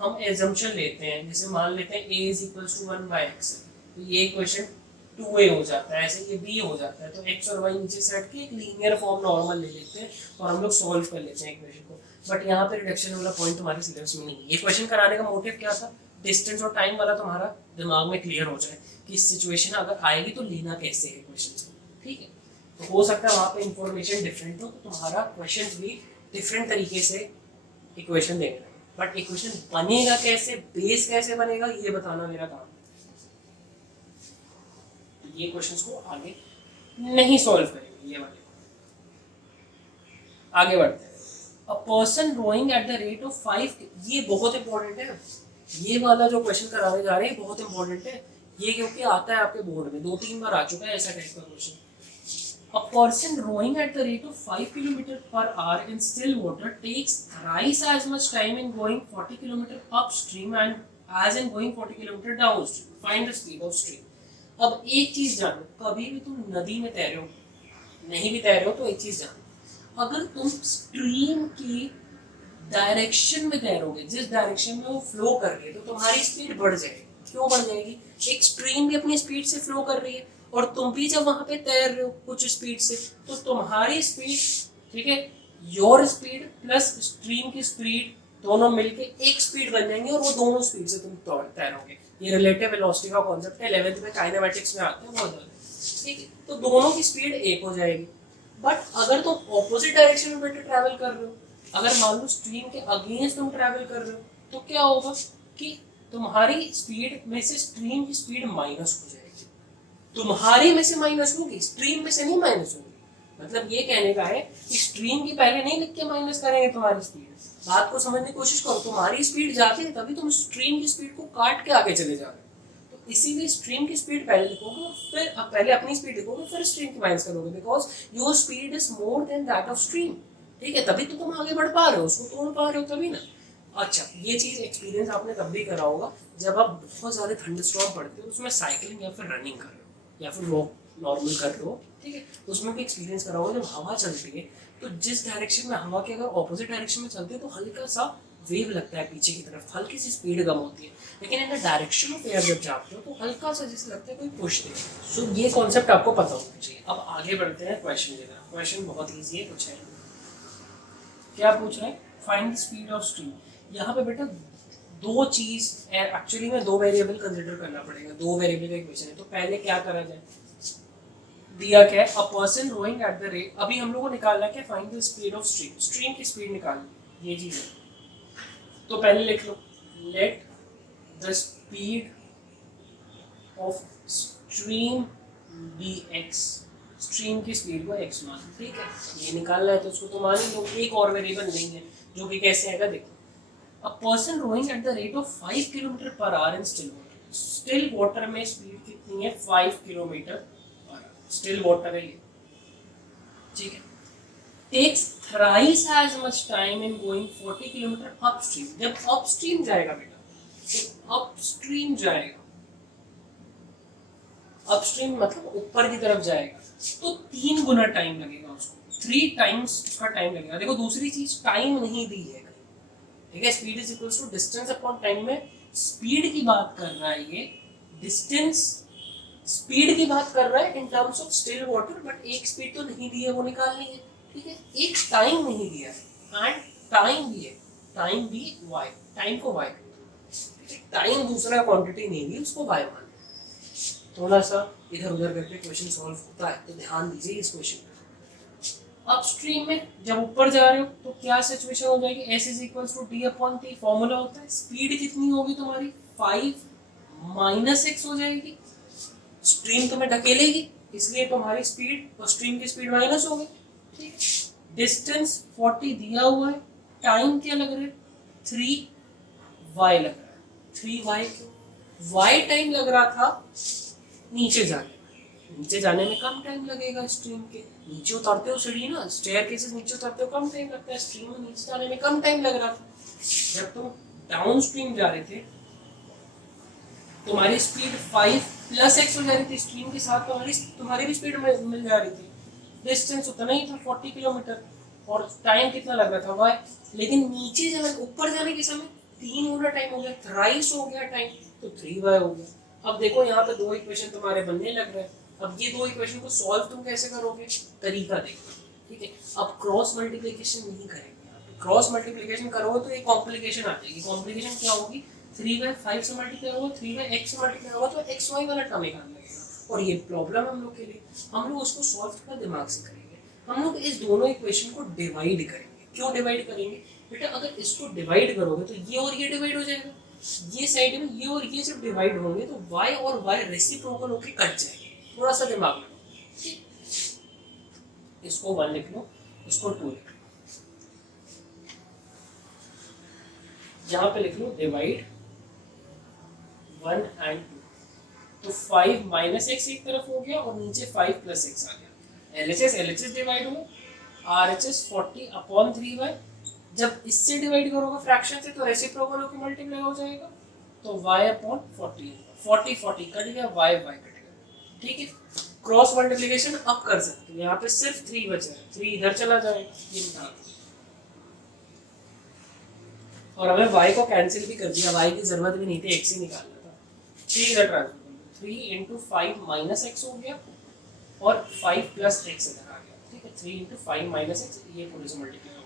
हम एजम्पशन लेते हैं, जैसे मान लेते हैं a = 1/x, तो ये क्वेश्चन 2a हो जाता है, ऐसे ये b हो जाता है। तो x और y नीचे सेट के एक लीनियर फॉर्म नॉर्मल ले लेते हैं और हम लोग सॉल्व कर लेते हैं इक्वेशन को। बट यहाँ पे रिडक्शन वाला पॉइंट तुम्हारे सिलेबस में नहीं है। ये क्वेश्चन कराने का मोटिव क्या था, डिस्टेंस और टाइम वाला तुम्हारा दिमाग में क्लियर हो जाए कि सिचुएशन अगर आएगी तो लेना कैसे है क्वेश्चन को, ठीक है। तो हो सकता है वहाँ पे इंफॉर्मेशन डिफरेंट हो, तो तुम्हारा क्वेश्चन भी डिफरेंट तरीके से इक्वेशन देने लगे। बट इक्वेशन बनेगा कैसे, बेस कैसे बनेगा, ये बताना मेरा काम है। ये क्वेश्चंस को आगे नहीं सॉल्व करेंगे, ये वाले। आगे बढ़ते हैं। A person rowing at the rate of 5, ये बहुत इंपॉर्टेंट है। ये वाला जो क्वेश्चन कराने जा रहे हैं बहुत इंपॉर्टेंट है ये, क्योंकि आता है आपके बोर्ड में 2-3 बार आ चुका है ऐसा टाइप का question. A person rowing at the rate of 5 km/h in still water takes thrice as much time in going 40 km upstream and as in going 40 km downstream. Find the speed of stream. अब एक चीज जानो, कभी भी तुम नदी में तैरो, नहीं भी तैरो तो एक चीज जानो, अगर तुम स्ट्रीम की डायरेक्शन में तैरोगे, जिस डायरेक्शन में वो फ्लो कर रही है, तो तुम्हारी स्पीड बढ़ जाएगी। क्यों बढ़ जाएगी, एक स्ट्रीम भी अपनी स्पीड से फ्लो कर रही है और तुम भी जब वहां पे तैर रहे हो कुछ स्पीड से, तो तुम्हारी स्पीड, ठीक है, योर स्पीड प्लस स्ट्रीम की स्पीड दोनों मिलके एक स्पीड बन जाएंगे और वो दोनों स्पीड से तुम तैरोगे। ये रिलेटिव वेलोसिटी का कॉन्सेप्ट है, 11th में काइनेमेटिक्स में आते हैं बहुत ज्यादा, ठीक है। तो दोनों की स्पीड एक हो जाएगी। बट अगर तुम ऑपोजिट डायरेक्शन में बेटे ट्रैवल कर रहे हो, अगर मान लो स्ट्रीम के अगेंस्ट तुम ट्रैवल कर रहे हो, तो क्या होगा कि तुम्हारी स्पीड में से स्ट्रीम की स्पीड माइनस हो जाएगी। तुम्हारी में से माइनस होगी, स्ट्रीम में से नहीं माइनस होगी। मतलब ये कहने का है कि स्ट्रीम की पहले नहीं लिख के माइनस करेंगे तुम्हारी स्पीड। बात को समझने की कोशिश करो, तुम्हारी स्पीड जाती है तभी तुम स्ट्रीम की स्पीड को काट के आगे चले जा रहे हो। तो इसीलिए स्ट्रीम की स्पीड पहले लिखोगे और फिर पहले अपनी स्पीड लिखोगे फिर स्ट्रीम की माइनस करोगे, because your speed is more than that of stream, ठीक है। तभी तो तुम आगे बढ़ पा रहे हो, उसको तोड़ पा रहे हो तभी ना। अच्छा, ये चीज एक्सपीरियंस आपने तब भी करा होगा जब आप बहुत ज्यादा थंडरस्टॉर्म पड़ते हो, उसमें साइकिलिंग या फिर रनिंग कर रहे हो या फिर वॉक नॉर्मल कर रहे हो, ठीक है। उसमें भी एक्सपीरियंस करा होगा, जब हवा चलती है तो जिस डायरेक्शन में हवा के अगर ऑपोजिट डायरेक्शन में चलते हैं तो हल्का सा वेव लगता है पीछे की तरफ, हल्की सी स्पीड कम होती है। लेकिन in the direction of air जब जाते हो तो हल्का सा जैसे लगता है कोई पुश दे। सो ये कॉन्सेप्ट आपको पता होना चाहिए। अब आगे बढ़ते हैं क्वेश्चन की तरफ। क्वेश्चन बहुत ईजी है, कुछ है क्या पूछ रहे हैं, find the speed of stream. यहाँ पे बेटा दो चीज एक्चुअली में दो वेरिएबल कंसिडर करना पड़ेगा, दो वेरिएबल का इक्वेशन है। तो पहले क्या करा जाए, दिया क्या है, a person rowing at the rate, अभी हम लोग को निकालना क्या, find the speed of stream, stream की स्पीड निकालनी, ये चीज है। तो पहले लिख लो, let the speed of stream be x, stream की स्पीड को एक्स मान, ठीक है। ये निकालना है तो उसको तो मान ही लो, एक और वेरिएबल नहीं है जो कि कैसे आएगा देखो। A person rowing at the rate of 5 km/h in still water, still water में स्पीड कितनी है 5 km/h, स्टिल वाटर है ये, ठीक है। Takes thrice as much time in going 40 km upstream, जब अपस्ट्रीम जाएगा बेटा, जब अपस्ट्रीम जाएगा अपस्ट्रीम मतलब ऊपर की तरफ जाएगा तो 3 गुना टाइम लगेगा उसको, 3 टाइम्स उसका टाइम लगेगा। देखो दूसरी चीज टाइम नहीं दी है, ठीक है, speed is equal to distance upon time में स्पीड की बात कर रहा है ये, डिस्टेंस स्पीड की बात कर रहा है in terms of still water, but एक स्पीड तो नहीं दी है, वो निकालनी है, ठीक है, एक टाइम नहीं दिया है एंड टाइम भी है, टाइम भी वाई, टाइम को वाई, टाइम दूसरा क्वांटिटी नहीं दी, उसको वाई मान। थोड़ा सा इधर उधर करके क्वेश्चन सॉल्व होता है तो ध्यान दीजिए इस क्वेश्चन में। अपस्ट्रीम में जब ऊपर जा रहे हो तो क्या सिचुएशन हो जाएगी, S is equal to D upon T, formula होता है स्पीड कितनी होगी तुम्हारी 5 माइनस एक्स हो जाएगी, स्ट्रीम तुम्हें ढकेलेगी इसलिए तुम्हारी स्पीड और स्ट्रीम की स्पीड माइनस हो गई, ठीक है। डिस्टेंस 40 दिया हुआ है, टाइम क्या लग रहा है 3y लग रहा है, 3y क्यों, y टाइम लग रहा था नीचे जाने में कम टाइम लगेगा, स्ट्रीम के नीचे उतरते हो सीढ़ी ना, स्टेयरकेसेस नीचे उतरते हो कम टाइम लगता है, स्ट्रीम में नीचे जाने में कम टाइम लग रहा था। जब तुम डाउन स्ट्रीम जा रहे थे तुम्हारी स्पीड 5 प्लस एक्स हो जा रही थी, स्ट्रीम के साथ तुम्हारी भी स्पीड मिल जा रही थी, डिस्टेंस उतना ही था 40 किलोमीटर और टाइम कितना लग रहा था वाई, लेकिन नीचे जाने ऊपर जाने के समय 3 गुना टाइम हो गया, थ्राइस हो गया टाइम, तो 3y हो गया। अब देखो यहाँ पे 2 इक्वेशन तुम्हारे बनने लग रहे हैं, अब ये 2 इक्वेशन को सॉल्व तुम कैसे करोगे, तरीका देखो, ठीक है। अब क्रॉस मल्टीप्लिकेशन नहीं करेंगे, क्रॉस मल्टीप्लिकेशन करोगे तो एक कॉम्प्लिकेशन आ जाएगी, कॉम्प्लिकेशन क्या होगी, 3/5 से मल्टीप्लाई होगा, 3/x से मल्टीप्लाई होगा तो xy वाला टर्म एक आने लगेगा, और ये प्रॉब्लम हम लोग के लिए, हम लोग उसको सॉल्व थोड़ा दिमाग से करेंगे, हम लोग इस दोनों इक्वेशन को डिवाइड करेंगे। क्यों डिवाइड करेंगे बेटा, अगर इसको डिवाइड करोगे तो ये और ये डिवाइड हो जाएगा, ये साइड में ये और ये जब डिवाइड होंगे तो y और y रेसिप्रोकल होके कट जाएंगे, थोड़ा सा दिमाग लगाओ, इसको 1 लिख लो, इसको 2 लिख लो, यहाँ पे लिख लो डिवाइड 1 एंड 2, तो 5 माइनस एक्स एक तरफ हो गया और नीचे 5 प्लस एक्स आ गया, LHS डिवाइड हो, RHS 40 अपॉन 3y, जब इससे डिवाइड करोगे फ्रैक्शन से तो रेसिप्रोकल होकर मल्टीप्लाई हो जाएगा, तो y अपॉन 40 कट गया, y कट गया, ठीक है। क्रॉस मल्टीप्लिकेशन अब कर सकते हो, यहाँ पे सिर्फ 3 बचा है, 3 इधर चला जाएगा, ये निकाल, और हमें y को कैंसिल भी कर दिया, y की जरूरत भी नहीं थी, x ही निकालना था, 3 इधर ट्रांसफर, 3 इंटू 5 माइनस एक्स हो गया और 5 प्लस एक्स इधर आ गया, ठीक है, 3 इंटू 5 माइनस एक्स, ये पूरे से मल्टीप्लाई हो गया,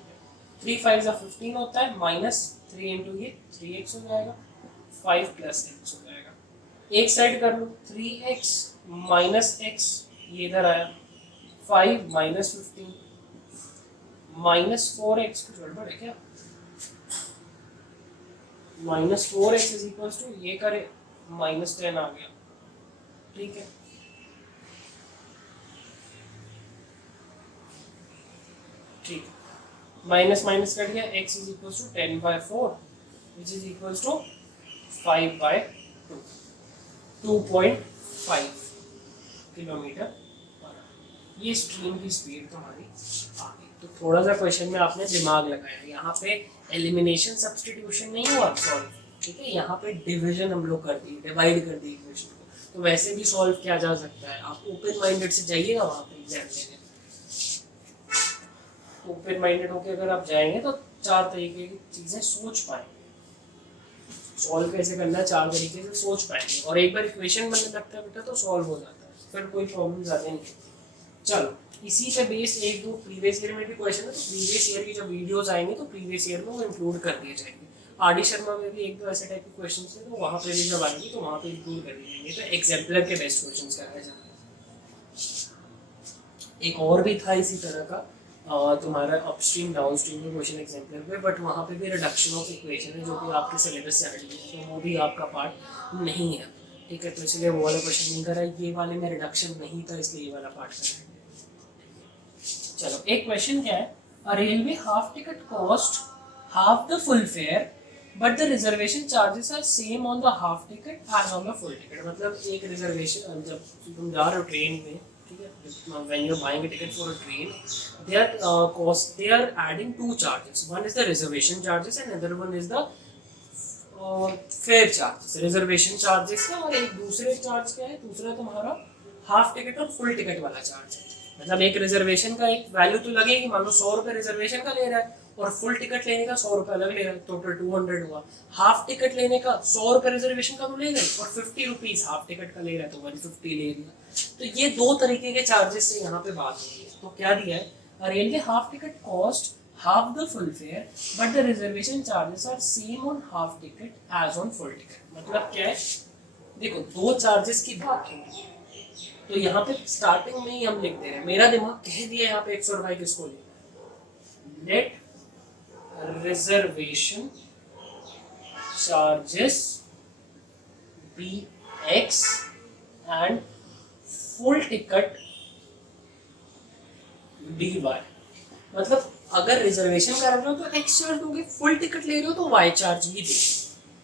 3 5 जा 15 होता है, माइनस 3 इंटू ये 3x हो जाएगा, 5 प्लस एक्स हो जाएगा, एक साइड कर लो, 3x माइनस एक्स, ये इधर आया, 5 माइनस 15 माइनस 4x, कुछ गड़बड़ है क्या, minus 4x is equal to ये करे माइनस 10 आ गया, ठीक है, ठीक है, माइनस माइनस कट गया, x is equal to 10/4 which is equal to 5/2, 2.5 kilometre, ये स्ट्रीम की स्पीड तुम्हारी आ गई। तो थोड़ा सा क्वेश्चन में आपने दिमाग लगाया, यहाँ पे एलिमिनेशन सब्स्टिट्यूशन नहीं हुआ सॉल्व, ठीक है, यहाँ पे डिवीजन हम लोग कर दिए, डिवाइड कर दिए इक्वेशन को, तो वैसे भी सॉल्व किया जा सकता है, आप ओपन माइंडेड से जाइएगा वहाँ पे एग्जाम देने, ओपन माइंडेड होकर अगर आप जाएंगे तो 4 तरीके की चीज़ें सोच पाएंगे, सॉल्व कैसे करना है 4 तरीके से सोच पाएंगे, और एक बार इक्वेशन बनने लगता है बेटा तो सॉल्व हो जाता है, फिर कोई प्रॉब्लम आते नहीं। चलो इसी पे बेस 1-2 प्रीवियस ईयर में भी क्वेश्चन है, तो प्रीवियस ईयर की जब वीडियोस आएंगे तो प्रीवियस ईयर में वो इंक्लूड कर दिए जाएंगे, RD शर्मा में भी 1-2 ऐसे टाइप के क्वेश्चन थे, तो वहाँ पे भी जब आएंगे तो वहाँ पे इंक्लूड कर दिए जाएंगे, तो एग्जाम्पलर के बेस्ट क्वेश्चन कराए जाएंगे। एक और भी था इसी तरह का तुम्हारा अपस्ट्रीम डाउनस्ट्रीम में क्वेश्चन एग्जाम्पलर पे, बट वहाँ पे भी रिडक्शन ऑफ इक्वेशन है जो कि आपके सिलेबस से हटी है, तो वो भी आपका पार्ट नहीं है, ठीक है, तो इसलिए वो वाला क्वेश्चन नहीं करा, ये वाले में रिडक्शन नहीं था इसलिए ये वाला पार्ट कराएंगे। चलो एक क्वेश्चन क्या है, a railway half ticket cost half the full fare but the reservation charges are same on the half ticket as on the full ticket, मतलब एक रिजर्वेशन जब तुम जा रहे हो ट्रेन में, ठीक है, when you're buying a ticket for a train, they are adding 2 charges, one is the reservation charges and another one is the fare charges, reservation charges है और एक दूसरे चार्ज क्या है, दूसरा तुम्हारा हाफ टिकट और फुल टिकट वाला चार्ज है। मतलब एक रिजर्वेशन का एक वैल्यू तो लगेगी, मान लो 100 रुपये रिजर्वेशन का ले रहा है और फुल टिकट लेने का 100 रुपये अलग ले रहा है, टोटल 200 हुआ। हाफ टिकट लेने का 100 रुपये रिजर्वेशन का तो ले गए और 50 रुपीज हाफ टिकट का ले रहा है तो 150 ले लिया। तो ये दो तरीके के चार्जेस से यहाँ पे बात हो रही है। तो क्या दिया है, railway half ticket cost half the full fare but the reservation charges are same on half ticket as on full ticket। मतलब क्या है, देखो दो चार्जेस की बात है तो यहाँ पे स्टार्टिंग में ही हम लिख दे रहे हैं, मेरा दिमाग कह दिया यहाँ पे 100 रुपए किसको ले, net reservation charges be x and full ticket डी वाई। मतलब अगर रिजर्वेशन कर रहे हो तो एक्स चार्ज दोगे, फुल टिकट ले रहे हो तो वाई चार्ज ही देंगे,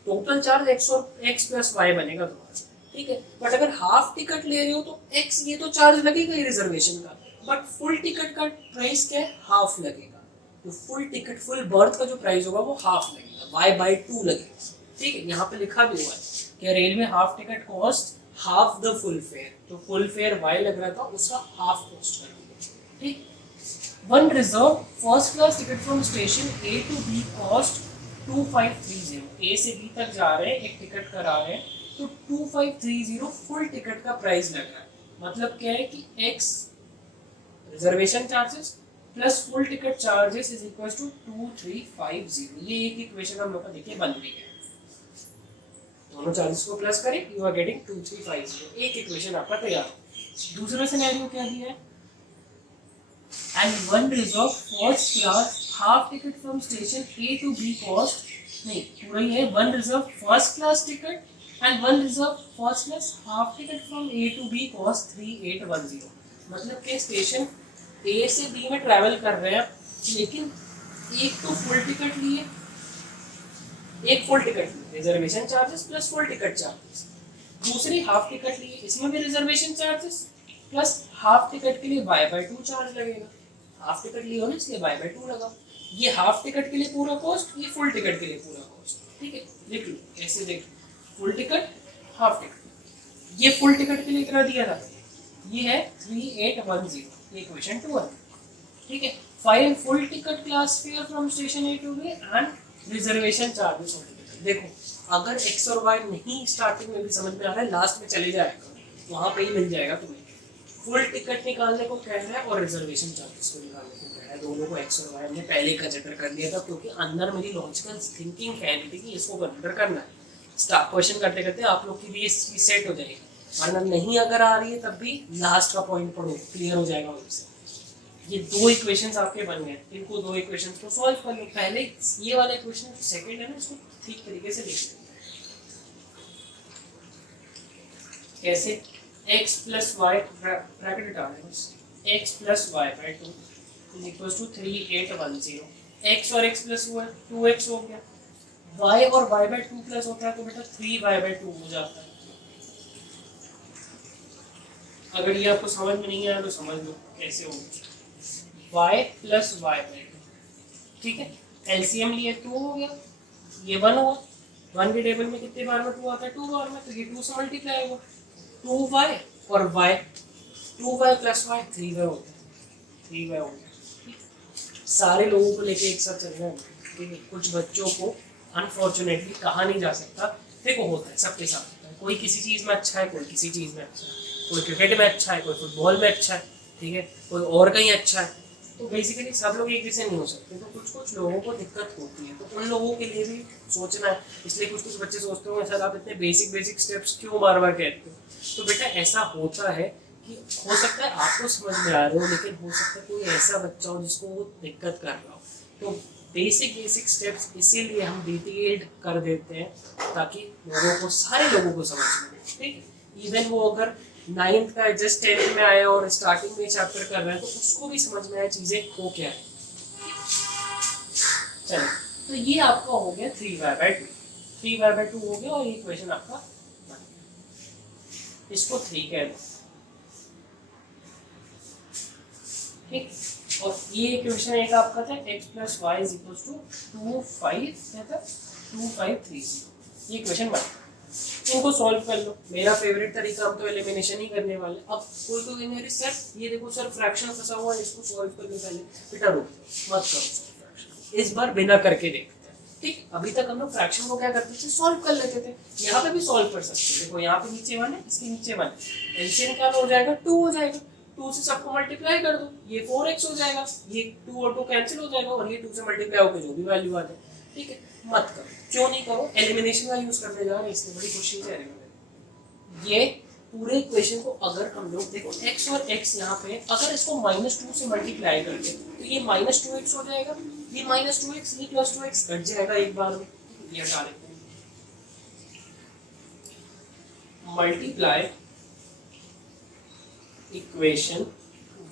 टोटल चार्ज एक्स और एक्स प्लस वाई बनेगा तुम्हारा, ठीक है। बट अगर हाफ टिकट ले रहे हो तो एक्स ये तो चार्ज लगेगा ही रिजर्वेशन का, बट फुल टिकट का प्राइस क्या है, हाफ लगेगा। तो फुल टिकट फुल बर्थ का जो प्राइस होगा वो हाफ लगेगा, y/2 लगेगा, ठीक है। यहाँ पे लिखा भी हुआ है कि railway half ticket cost half the full fair, तो फुल फेयर y लग रहा था उसका हाफ कॉस्ट कर दिया, ठीक। One reserved first class ticket from station A to B cost 2530। A से B तक जा रहे हैं, एक टिकट करा रहे हैं तो 2530 फुल टिकट का प्राइस लग रहा है। मतलब क्या है कि X reservation charges plus full ticket charges is equal to 2350। ये एक इक्वेशन हम लोग का देखिए बन रही है, दोनों चार्जेस को प्लस करें यू आर गेटिंग 2350, एक इक्वेशन आपका तैयार। दूसरा सिनेरियो क्या दिया है, and one reserved first class half ticket from station A to B cost, नहीं पूरा ही है, one reserved first class ticket and one reserved first class half ticket from A to B cost 3810। मतलब के स्टेशन A से B में ट्रैवल कर रहे हैं लेकिन एक तो फुल टिकट लिए, एक फुल टिकट लिए reservation charges plus full ticket charges, दूसरी हाफ टिकट लिए इसमें भी reservation charges plus half ticket के लिए y/2 चार्ज लगेगा, हाफ टिकट ली हो ना इसलिए y/2 लगा। ये हाफ टिकट के लिए पूरा कॉस्ट, ये फुल टिकट के लिए पूरा कॉस्ट, ठीक है। देख लो ऐसे, देख फुल टिकट हाफ टिकट, ये फुल टिकट के लिए कितना दिया था, ये है 3810, ये क्वेश्चन 2 है, ठीक है। Find full ticket class fair from station A to B and reservation charges on ticket. देखो अगर x और y नहीं स्टार्टिंग में भी समझ में आ रहा है, लास्ट में चले जाएगा वहां पे ही मिल जाएगा तुम्हें। फुल टिकट निकालने को कह रहा है और रिजर्वेशन चार्जेस को निकालने को कह रहा है, दोनों को एक्स और वाई हमने पहले ही कंसिडर कर लिया था क्योंकि अंदर मेरी लॉजिकल थिंकिंग कह रही थी कि इसको कंसिडर करना है। स्टार्ट क्वेश्चन करते करते आप लोग की भी ये सेट हो जाएगी, वरना नहीं अगर आ रही है तब भी लास्ट का पॉइंट पढ़ो, क्लियर हो जाएगा उनसे। ये दो इक्वेशंस आपके बन गए, इनको दो इक्वेशंस को सॉल्व कर लो। पहले ये वाला इक्वेशन सेकंड है ना, इसको ठीक तरीके से लिख लो। कैसे, x प्लस वाई ब्रैकेट हटा दें, x plus y by 2 is equal to 3810। x और x प्लस हुआ 2x हो गया, y और y बाई 2 प्लस होता है तो बेटा 3y बाई 2 हो जाता है। अगर ये आपको समझ में नहीं आया तो समझ लो कैसे होगा, y प्लस वाई बाई 2, ठीक है। एलसीएम लिए 2 हो गया, ये 1 हुआ, 1 के टेबल में कितने बार में 2 आता है, 2 बार में, तो ये 2 से मल्टीप्लाई होगा, 2y और y, 2y plus y 3y होता है, 3y हो गया। सारे लोगों को लेके एक साथ चलना है, ठीक है। कुछ बच्चों को अनफॉर्चुनेटली कहा नहीं जा सकता, देखो होता है सबके साथ होता है, कोई किसी चीज़ में अच्छा है, कोई किसी चीज़ में अच्छा है, कोई क्रिकेट में अच्छा है, कोई फुटबॉल में अच्छा है, ठीक है, कोई और कहीं अच्छा है। तो बेसिकली सब लोग एक जैसे नहीं हो सकते, तो कुछ कुछ लोगों को दिक्कत होती है, तो उन लोगों के लिए भी सोचना है। इसलिए कुछ कुछ बच्चे सोचते हो सर आप इतने बेसिक स्टेप्स क्यों बार बार कहते हो, तो बेटा ऐसा होता है कि हो सकता है आपको समझ में आ रहे हो, लेकिन हो सकता है कोई ऐसा बच्चा हो जिसको वो दिक्कत कर रहा हो। तो बेसिक स्टेप्स इसीलिए हम डिटेल्ड कर देते हैं ताकि लोगों को, सारे लोगों को समझ में, ठीक है। इवन वो अगर 9th का जस्ट 10th में आया और स्टार्टिंग में चैप्टर कर रहे हैं तो उसको भी समझ में आया चीजें हो क्या है। चलो, तो ये आपका हो गया 3y/2, 3y/2 हो गया और ये इक्वेशन आपका बन गया, इसको 3 कह दो, ठीक। और ये इक्वेशन एक आपका था x plus y is equal to 2530, ये इक्वेशन बन गया। इनको सॉल्व कर लो। मेरा फेवरेट तरीका, हम तो एलिमिनेशन ही करने वाले। अब कोई तो कहेंगे सर ये देखो सर फ्रैक्शन फंसा हुआ है, इसको सॉल्व करने पहले बेटा रुक मत करो फ्रैक्शन, इस बार बिना करके देखते हैं। ठीक, अभी तक हम लोग फ्रैक्शन को क्या करते थे, सॉल्व कर लेते थे। यहाँ पे भी सॉल्व कर सकते हैं। देखो यहाँ पे नीचे 1 है, इसके नीचे 1, एलसीएम क्या हो जाएगा, 2 हो जाएगा। 2 से सबको मल्टीप्लाई कर दो, ये 4x हो जाएगा, ये 2 और 2 कैंसिल हो जाएगा, और ये 2 से मल्टीप्लाई होकर जो भी वैल्यू आ जाए। ठीक है, मत करो। क्यों नहीं करो, एलिमिनेशन का यूज करने जा रहे हैं, इसमें बड़ी खुशी है। ये पूरे इक्वेशन को अगर हम लोग देखो x और x यहाँ पे, अगर इसको -2 से मल्टीप्लाई करके तो ये -2x हो जाएगा, ये -2x, ये +2x कट जाएगा एक बार में, ये हटा लेते हैं। मल्टीप्लाई इक्वेशन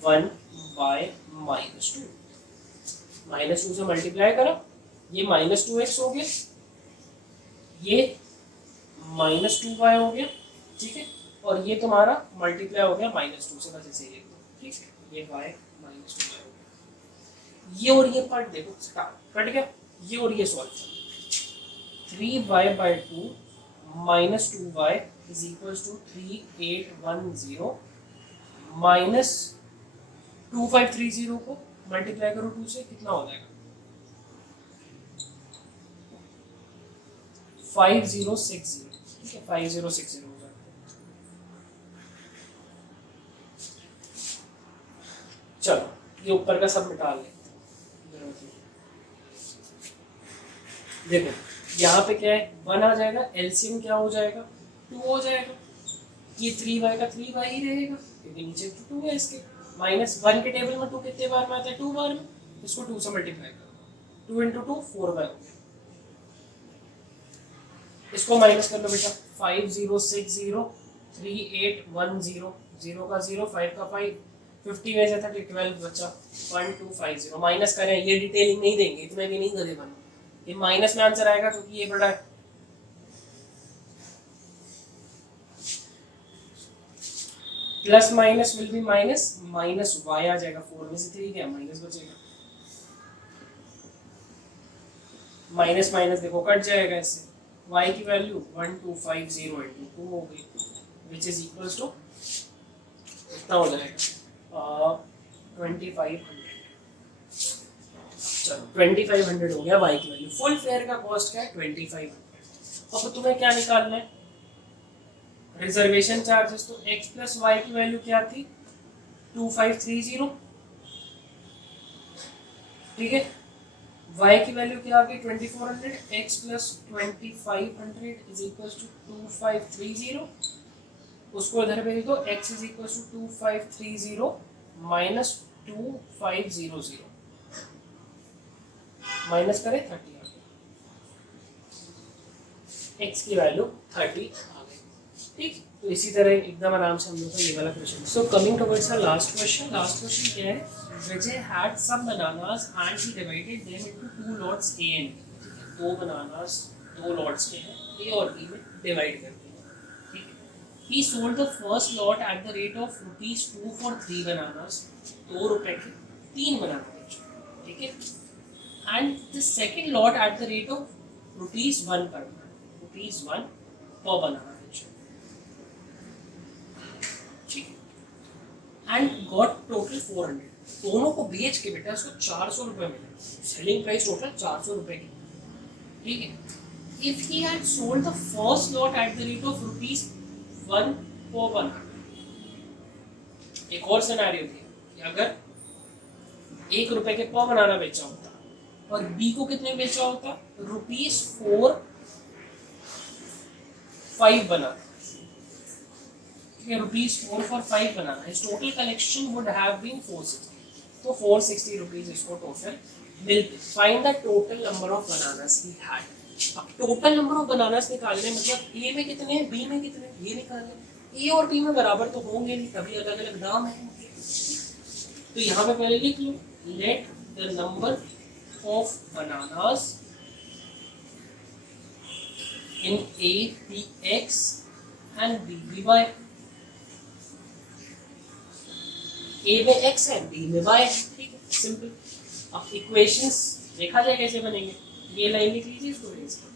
1 बाय -2, -2 से मल्टीप्लाई करा, ये -2x हो गया, ये -2y हो गया। ठीक है, और ये तुम्हारा मल्टीप्लाई हो गया -2 से, बस ऐसे ही लिख दो। ठीक, ये y -2y हो गया। ये और ये पार्ट देखो कट गया, ये और ये सॉल्व कर। 3y/2 -2y is equal to 3810 -2530 को मल्टीप्लाई करो 2 से, कितना हो जाएगा 5060। ठीक है, 5060 हो जाएगा। चलो ये ऊपर का सब मिटा लेते हैं। देखो यहाँ पे क्या है, 1 आ जाएगा, एलसीएम क्या हो जाएगा 2 हो जाएगा, ये 3y का 3y ही रहेगा क्योंकि नीचे 2 है इसके। -1 के टेबल में 2 कितने बार में आता है, 2 बार में, इसको 2 से मल्टीप्लाई करो, 2 × 2 4y हो गया। इसको माइनस कर लो बेटा, 5060 3810, 0 का 0, 5 का 5, 50 में से था कि 12 बचा, 1250। माइनस करें, ये डिटेलिंग नहीं देंगे, इतने भी नहीं गधे बनो, ये माइनस में आंसर आएगा क्योंकि ये बड़ा है। Plus minus will be minus, -y आ जाएगा, 4 में से 3 गया, माइनस बचेगा, माइनस माइनस देखो कट जाएगा इससे, y की वैल्यू 1250 × 2 हो गई, विच इज इक्वल्स टू कितना हो जाएगा 2500। चलो 2500 हो गया y की वैल्यू। फुल फेयर का कॉस्ट क्या है 2500। अब तुम्हें क्या निकालना है, रिजर्वेशन चार्जेस। तो x + y की वैल्यू क्या थी 2530। ठीक है, y की वैल्यू क्या आ गई 2400, x + 2500 इज इक्वल टू 2530। उसको इधर पे लिख दो, x is equal to 2530 minus 2500, minus करें 30 आ गया, x की वैल्यू 30 आ गई। ठीक, तो इसी तरह एकदम आराम से हम लोग का ये वाला question. So coming towards the last question. Last question क्या है, Vijay had some bananas and he divided them into 2 lots A and B। दो बनानास 2 lots के हैं, A और B में डिवाइड करते हैं। ठीक है, he sold the first lot at the rate of ₹2 for 3 bananas, 2 रुपए के 3 बनाना बेचे। ठीक है, and the second lot at the rate of ₹1 per banana, ₹1 per banana बेचे। ठीक है, and got total 400। दोनों को बेच के बेटा इसको 400 रुपए मिले, सेलिंग प्राइस टोटल 400 रुपए की। ठीक है, if he had sold the first lot at the rate of ₹1 per banana। एक और सिनेरियो दिया कि अगर 1 रुपए के पर बनाना बेचा होता और बी को कितने बेचा होता, ₹4 5 बनाना। ₹4 for 5 banana, his total collection would have been 460। तो 460 रुपीज इसको टोटल मिलते। Find the total number of bananas he had. अब टोटल नंबर ऑफ बनानास निकालने मतलब ए में कितने हैं, बी में कितने, ये निकालने। ए और बी में बराबर तो होंगे नहीं, तभी अलग अलग दाम है। तो यहाँ पे पहले लिख लो, let the number of bananas in A be x and B be y. A में x है, बी में y है। ठीक है, सिंपल। अब इक्वेशंस देखा जाए कैसे बनेंगे, ये लाइन लिख लीजिए, इसको रेज कर।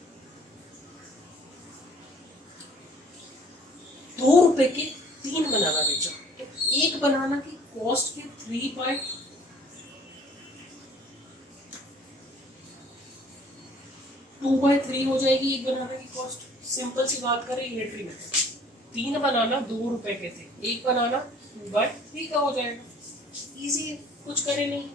₹2 के 3 बनाना बेचा, तो एक बनाना की कॉस्ट के 2/3 हो जाएगी एक बनाना की कॉस्ट। सिंपल सी बात करें यूनिटरी मेथड, 3 बनाना ₹2 के थे, एक बनाना 2/3 का हो जाएगा। इजी है, कुछ करे नहीं।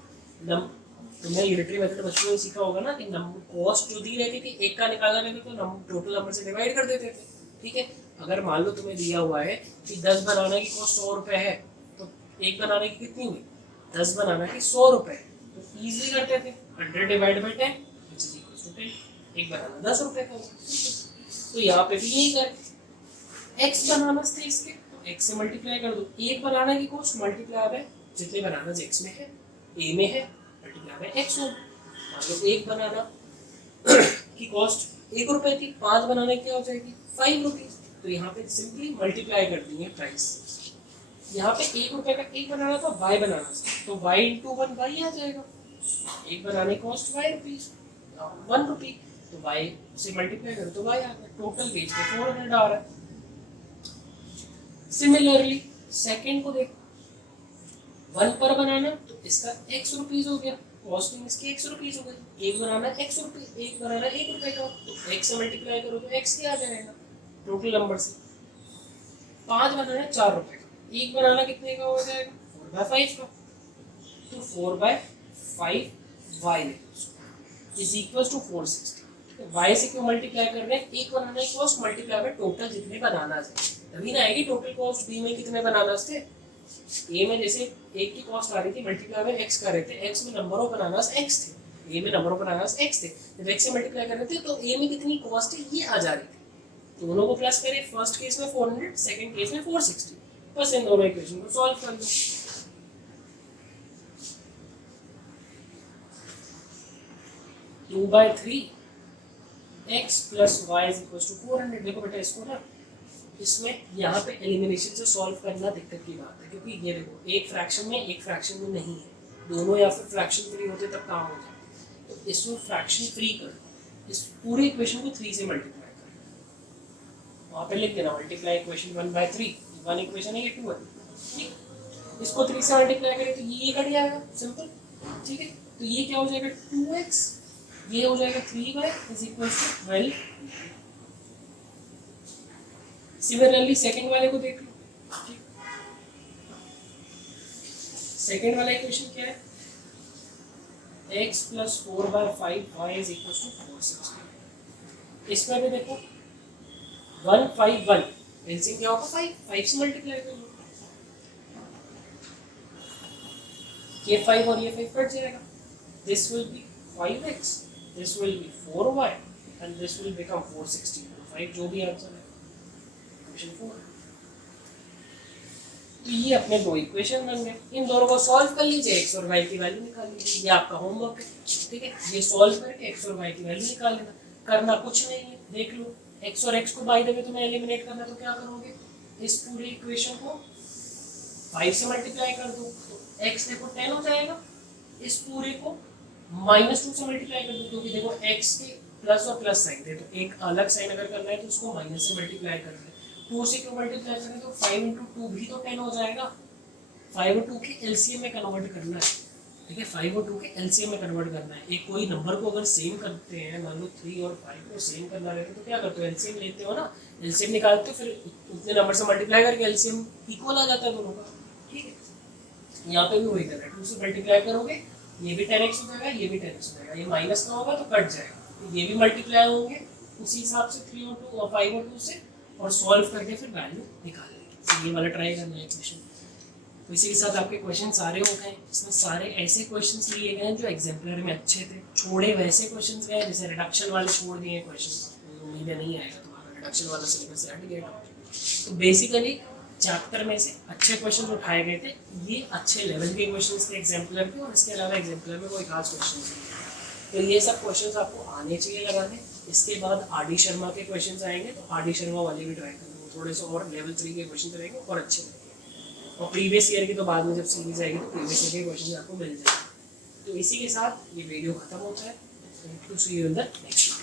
तुमने यूनिटरी मेथड बचपन में सीखा होगा ना कि कॉस्ट जो दी रहती थी एक का निकालना रहता तो टोटल नंबर से डिवाइड कर देते थे। ठीक है, अगर मान लो तुम्हें दिया हुआ है कि 10 बनाना की कॉस्ट ₹100 है, तो एक बनाने की कितनी हुई, 10 बनाना की ₹100, तो इजीली करते थे 100 divide by 10 which is equals to 10, एक बनाना ₹10 का होगा। तो यहाँ पे भी यही करें, x बनाना थे इसके, तो x से मल्टीप्लाई कर दो, एक बनाना की कॉस्ट मल्टीप्लाई बाय जितने बनाना x में है, a में है, मल्टीप्लाई बाय x हो। मतलब एक बनाना की कॉस्ट ₹1 थी, 5 बनाने की क्या हो जाएगी ₹5। तो यहाँ पे सिंपली मल्टीप्लाई कर देंगे प्राइस। यहाँ पे ₹1 का एक बनाना था, y बनाना था, तो y इंटू 1 y आ जाएगा, एक बनाने की कॉस्ट ₹1 तो y से मल्टीप्लाई करो तो y आ गया, टोटल बेच के 400 आ रहा है। सिमिलरली सेकंड को देखो, 1 पर बनाना तो इसका x रुपीज हो गया, कॉस्टिंग इसकी x रुपीज हो गई, एक बनाना x रुपये, एक बनाना ₹1 का, तो x से मल्टीप्लाई करो तो x क्या आ जाएगा टोटल नंबर से। 5 बनाना ₹4 का, एक बनाना कितने का हो जाएगा 4/5 का, तो 4/5 y इज इक्वल टू 460। तो y से क्यों मल्टीप्लाई कर रहे हैं, एक बनाना की कॉस्ट मल्टीप्लाई बाय टोटल जितने बनाना है, तभी ना आएगी टोटल कॉस्ट। b में कितने बनाना थे, a में जैसे एक की कॉस्ट आ रही थी मल्टीप्लाई बाय x कर रहे थे, x में नंबर ऑफ बनानास x थे, a में नंबर ऑफ बनानास x थे, जब x से मल्टीप्लाई कर रहे थे तो a में कितनी कॉस्ट है ये आ जा रही थी, दोनों को प्लस करें, फर्स्ट केस में 400, सेकंड केस में 460, बस इन दोनों इक्वेशन को सॉल्व कर दो। Two by three x plus y is equal to 400। देखो बेटा इसको ना, इसमें यहाँ पे एलिमिनेशन से सॉल्व करना दिक्कत की बात है, क्योंकि ये देखो एक फ्रैक्शन में एक फ्रैक्शन में नहीं है, दोनों या फिर फ्रैक्शन फ्री होते तब काम हो जाए, तो इसमें फ्रैक्शन फ्री कर, इस पूरे इक्वेशन को 3 से मल्टीप्लाई कर, वहाँ पे लिख देना मल्टीप्लाई इक्वेशन 1/3, 1 इक्वेशन है ये 2 है, ठीक, इसको 3 से मल्टीप्लाई करें तो ये कट जाएगा सिंपल, ठीक है, तो ये क्या हो जाएगा 2x, ये हो जाएगा 3y is equal to 12। Similarly second वाले को देख लो, सेकंड वाला इक्वेशन क्या है, x plus 4/5 y is equal to 460। इसमें भी देखो 1 5 1 एलसीएम क्या होगा 5 से मल्टीप्लाई कर लो, ये 5 और ये 5 कट जाएगा, this will be 5x, this will be 4y and this will become 460, 5 जो भी आंसर है इक्वेशन 4। तो ये अपने दो इक्वेशन बन गए, इन दोनों को सॉल्व कर लीजिए, x और y की वैल्यू निकाल लीजिए, ये आपका होमवर्क है, ठीक है, ये सॉल्व करके x और y की वैल्यू निकाल लेना, करना कुछ नहीं है, देख लो x और x को बाय द वे तुम्हें एलिमिनेट करना, तो क्या करोगे, इस पूरे इक्वेशन को 5 से मल्टीप्लाई कर दो, तो x देखो 10 हो जाएगा, इस पूरे को -2 से मल्टीप्लाई कर दो, क्योंकि देखो x के प्लस और प्लस साइन थे, तो एक अलग साइन अगर करना है तो उसको माइनस से मल्टीप्लाई कर दे, 2 से क्यों मल्टीप्लाई करें, तो 5 × 2 भी तो 10 हो जाएगा, 5 और 2 के एलसीएम में कन्वर्ट करना है, ठीक है, 5 और 2 के एलसीएम में कन्वर्ट करना है। एक कोई नंबर को अगर सेम करते हैं, मान लो 3 और 5 को सेम करना रहता है तो क्या करते हो, एलसीएम लेते हो ना, एलसीएम निकालते हो, फिर उतने नंबर से मल्टीप्लाई करके एलसीएम इक्वल आ जाता है दोनों का, ठीक है, यहाँ पे भी वही करना है, 2 से मल्टीप्लाई करोगे ये भी 10x हो जाएगा, ये भी 10x हो जाएगा, ये माइनस का होगा तो कट जाएगा, ये भी मल्टीप्लाई होंगे उसी हिसाब से 3 और 2 और 5 और 2 से, और सॉल्व करके फिर वैल्यू निकाल लेंगे। तो ये वाला ट्राई करना है इक्वेशन। तो इसी के साथ आपके क्वेश्चन सारे हो गए, इसमें सारे ऐसे क्वेश्चंस लिए गए हैं जो एग्जाम्पलर में अच्छे थे, छोड़े वैसे क्वेश्चंस गए जैसे रिडक्शन वाले छोड़ दिए क्वेश्चंस, उम्मीद नहीं आएगा तुम्हारा रिडक्शन वाला सिलेबस से हट गया। तो बेसिकली चैप्टर में से अच्छे क्वेश्चन उठाए गए थे, ये अच्छे लेवल के क्वेश्चन थे एग्जाम्पलर के, और इसके अलावा एग्जाम्पलर में कोई खास क्वेश्चन नहीं, तो ये सब क्वेश्चन आपको आने चाहिए लगाने। इसके बाद आर.डी. शर्मा के क्वेश्चंस आएंगे, तो आर.डी. शर्मा वाले भी ट्राई करेंगे, थोड़े से और लेवल 3 के क्वेश्चन रहेंगे और अच्छे रहेंगे, और प्रीवियस ईयर की तो बाद में जब सीरीज आएगी तो प्रीवियस ईयर के क्वेश्चन आपको मिल जाएंगे। तो इसी के साथ ये वीडियो खत्म होता है, to see you in the next.